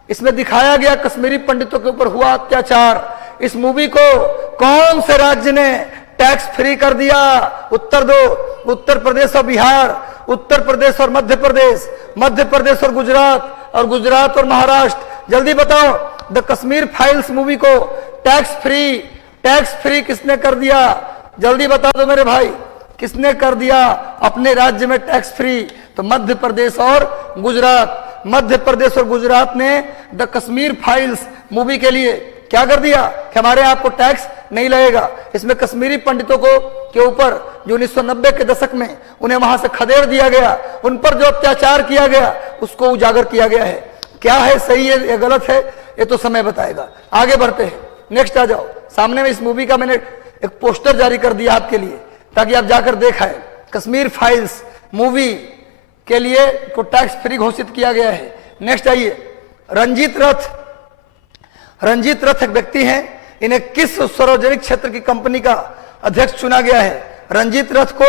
इसमें दिखाया गया कश्मीरी पंडितों के ऊपर हुआ अत्याचार। इस मूवी को कौन से राज्य ने टैक्स फ्री कर दिया? उत्तर दो। उत्तर प्रदेश और बिहार, उत्तर प्रदेश और मध्य प्रदेश, मध्य प्रदेश और गुजरात और महाराष्ट्र। जल्दी बताओ, द कश्मीर फाइल्स मूवी को टैक्स फ्री किसने कर दिया? जल्दी बता दो मेरे भाई, किसने कर दिया अपने राज्य में टैक्स फ्री? तो मध्य प्रदेश और गुजरात। मध्य प्रदेश और गुजरात ने द कश्मीर फाइल्स मूवी के लिए क्या कर दिया कि हमारे यहाँ आपको टैक्स नहीं लगेगा। इसमें कश्मीरी पंडितों को के ऊपर जो 1990 के दशक में उन्हें वहां से खदेड़ दिया गया, उन पर जो अत्याचार किया गया उसको उजागर किया गया है। क्या है सही है या गलत है, ये तो समय बताएगा। आगे बढ़ते हैं, नेक्स्ट आ जाओ। सामने में इस मूवी का मैंने एक पोस्टर जारी कर दिया आपके लिए ताकि आप जाकर देखाएं। कश्मीर फाइल्स मूवी के लिए को टैक्स फ्री घोषित किया गया है। नेक्स्ट आइए, रंजीत रथ एक व्यक्ति हैं, इन्हें किस सार्वजनिक क्षेत्र की कंपनी का अध्यक्ष चुना गया है? रंजीत रथ को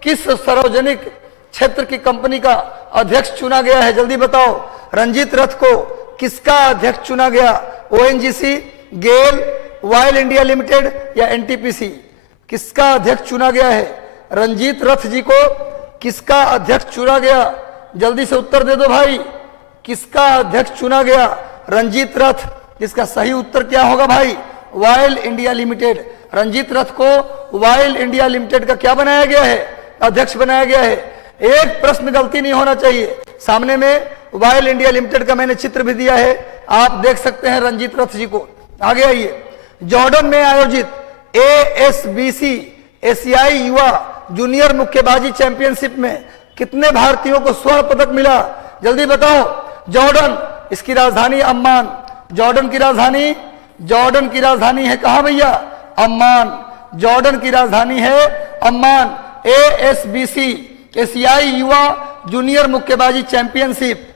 किस सार्वजनिक क्षेत्र की कंपनी का अध्यक्ष चुना गया है? जल्दी बताओ, रंजीत रथ को किसका अध्यक्ष चुना गया? ओएनजीसी, गेल, ऑयल इंडिया लिमिटेड या एनटीपीसी? किसका अध्यक्ष चुना गया है? रंजीत रथ जी को किसका अध्यक्ष चुना गया? जल्दी से उत्तर दे दो भाई, किसका अध्यक्ष चुना गया? रंजीत रथ। जिसका सही उत्तर क्या होगा भाई? Oil India limited. रंजीत रथ को ऑयल इंडिया लिमिटेड का क्या बनाया गया है? अध्यक्ष बनाया गया है। एक प्रश्न गलती नहीं होना चाहिए। सामने में ऑयल इंडिया लिमिटेड का मैंने चित्र भी दिया है, आप देख सकते हैं रंजीत रथ जी को। आगे आइए, जॉर्डन में आयोजित एएसबीसी एशियाई युवा जूनियर मुक्केबाजी चैंपियनशिप में कितने भारतीयों को स्वर्ण पदक मिला? जल्दी बताओ। जॉर्डन, इसकी राजधानी अम्मान। जॉर्डन की राजधानी है कहां भैया? अम्मान। जॉर्डन की राजधानी है अम्मान। एएसबीसी एशियाई युवा जूनियर मुक्केबाजी चैंपियनशिप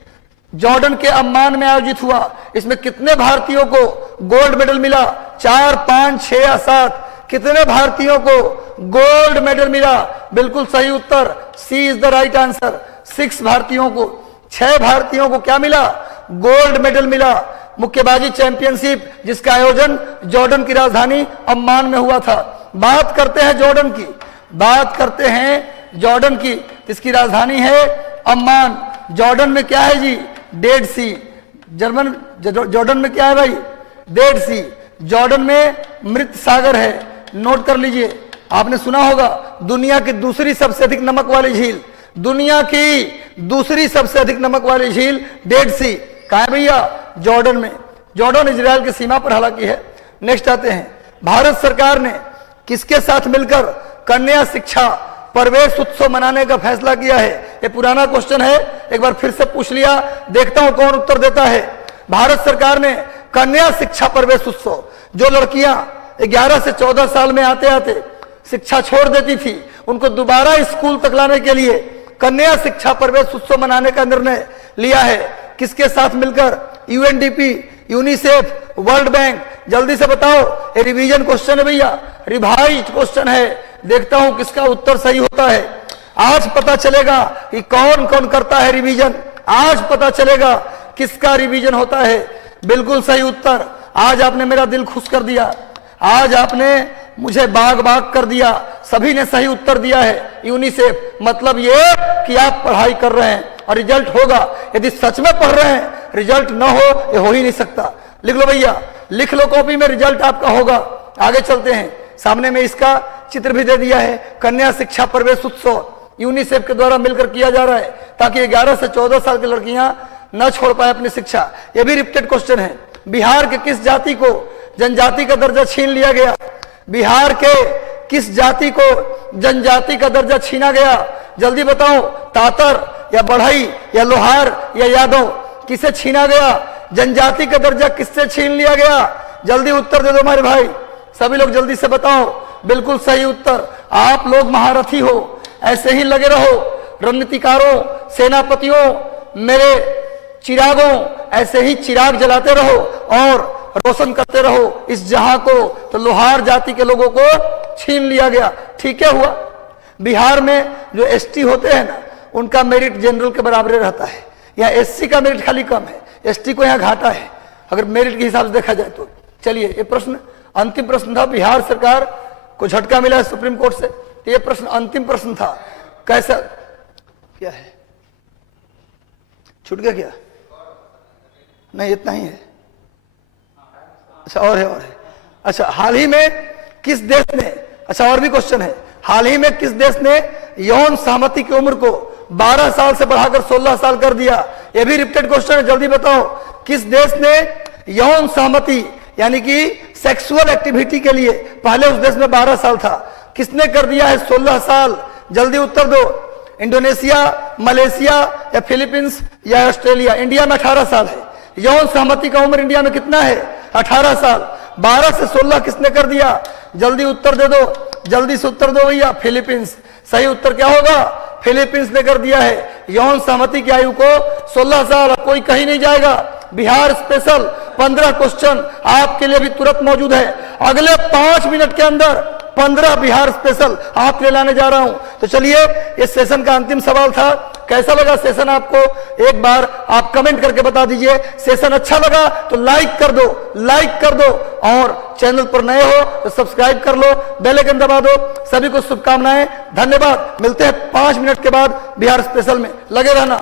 जॉर्डन के अम्मान में आयोजित हुआ। इसमें कितने भारतीयों को गोल्ड मेडल मिला? 4, 5, 6 या 7? कितने भारतीयों को गोल्ड मेडल मिला? बिल्कुल सही उत्तर, सी इज द राइट आंसर। 6 भारतीयों को, 6 भारतीयों को क्या मिला? गोल्ड मेडल मिला। मुक्केबाजी चैंपियनशिप जिसका आयोजन जॉर्डन की राजधानी अम्मान में हुआ था। बात करते हैं जॉर्डन की, इसकी राजधानी है अम्मान। जॉर्डन में क्या है जी? डेड सी। जॉर्डन में क्या है भाई? डेड सी। जॉर्डन में मृत सागर है। नोट कर लीजिए, आपने सुना होगा दुनिया की दूसरी सबसे अधिक नमक वाली झील, दुनिया की दूसरी सबसे अधिक नमक वाली झील डेड सी कहाँ है भैया? जॉर्डन में। जॉर्डन इजराइल की सीमा पर हालांकि है। नेक्स्ट आते हैं, भारत सरकार ने किसके साथ मिलकर कन्या शिक्षा प्रवेश उत्सव मनाने का फैसला किया है? ये पुराना क्वेश्चन है, एक बार फिर से पूछ लिया, देखता हूं कौन उत्तर देता है। भारत सरकार ने कन्या शिक्षा प्रवेश उत्सव, जो लड़कियां 11 से 14 साल में आते आते शिक्षा छोड़ देती थी, उनको दोबारा स्कूल तक लाने के लिए कन्या शिक्षा प्रवेश उत्सव मनाने का निर्णय लिया है। किसके साथ मिलकर? UNDP, UNICEF, world bank. जल्दी से बताओ, ये रिवीजन क्वेश्चन है भैया, रिवाइज क्वेश्चन है, देखता हूं किसका उत्तर सही होता है। आज पता चलेगा कि कौन कौन करता है रिवीजन, आज पता चलेगा किसका रिवीजन होता है। बिल्कुल सही उत्तर। आज आपने मेरा दिल खुश कर दिया, आज आपने मुझे बाग कर दिया। सभी ने सही उत्तर दिया है, यूनिसेफ। मतलब ये कि आप पढ़ाई कर रहे हैं और रिजल्ट होगा। यदि सच में पढ़ रहे हैं, रिजल्ट ना हो ये हो ही नहीं सकता। लिख लो भैया, लिख लो कॉपी में, रिजल्ट आपका होगा। आगे चलते हैं, सामने में इसका चित्र भी दे दिया है। कन्या शिक्षा प्रवेश उत्सव यूनिसेफ के द्वारा मिलकर किया जा रहा है ताकि 11 से 14 साल की लड़कियां न छोड़ पाए अपनी शिक्षा। यह भी रिपीटेड क्वेश्चन है। बिहार के किस जाति को जनजाति का दर्जा छीन लिया गया? बिहार के किस जाति को जनजाति का दर्जा छीना गया? जल्दी बताओ। तातर या बढ़ई या लोहार या यादव, किसे छीना गया? जनजाति का दर्जा किससे छीन लिया गया? जल्दी उत्तर दे दो हमारे भाई, सभी लोग जल्दी से बताओ। बिल्कुल सही उत्तर। आप लोग महारथी हो, ऐसे ही लगे रहो। रणनीतिकारों, सेनापतियों, मेरे चिरागों, ऐसे ही चिराग जलाते रहो और रोशन करते रहो इस जहां को। तो लोहार जाति के लोगों को छीन लिया गया। ठीक है हुआ। बिहार में जो एसटी होते हैं ना, उनका मेरिट जनरल के बराबर रहता है। यहाँ एससी का मेरिट खाली कम है, एसटी को यहाँ घाटा है अगर मेरिट के हिसाब से देखा जाए तो। चलिए, ये प्रश्न अंतिम प्रश्न था। बिहार सरकार को झटका मिला है सुप्रीम कोर्ट से, तो ये प्रश्न अंतिम प्रश्न था। कैसा क्या है? छूट गया क्या? नहीं, इतना ही है। अच्छा, और है, और है। अच्छा, हाल ही में किस देश ने, अच्छा और भी क्वेश्चन है, हाल ही में किस देश ने यौन सहमति की उम्र को 12 साल से बढ़ाकर 16 साल कर दिया? यह भी रिपीटेड क्वेश्चन है, जल्दी बताओ। किस देश ने यौन सहमति यानी कि सेक्सुअल एक्टिविटी के लिए, पहले उस देश में 12 साल था, किसने कर दिया है 16 साल? जल्दी उत्तर दो। इंडोनेशिया, मलेशिया या फिलीपींस या ऑस्ट्रेलिया? इंडिया में 18 साल है। यौन सहमति का उम्र इंडिया में कितना है? 18 साल। 12 से 16 किसने कर दिया? जल्दी उत्तर दे दो, जल्दी से उत्तर दो भैया। फिलीपींस। सही उत्तर क्या होगा? फिलीपींस ने कर दिया है यौन सहमति की आयु को 16 साल। कोई कहीं नहीं जाएगा। बिहार स्पेशल 15 क्वेश्चन आपके लिए भी तुरंत मौजूद है। अगले 5 मिनट के अंदर 15 बिहार स्पेशल आपके लिए लाने जा रहा हूं। तो चलिए, इस सेशन का अंतिम सवाल था, कैसा लगा सेशन आपको? एक बार आप कमेंट करके बता दीजिए। सेशन अच्छा लगा तो लाइक कर दो, लाइक कर दो, और चैनल पर नए हो तो सब्सक्राइब कर लो, बेल आइकन दबा दो। सभी को शुभकामनाएं, धन्यवाद। मिलते हैं 5 मिनट के बाद बिहार स्पेशल में, लगे रहना।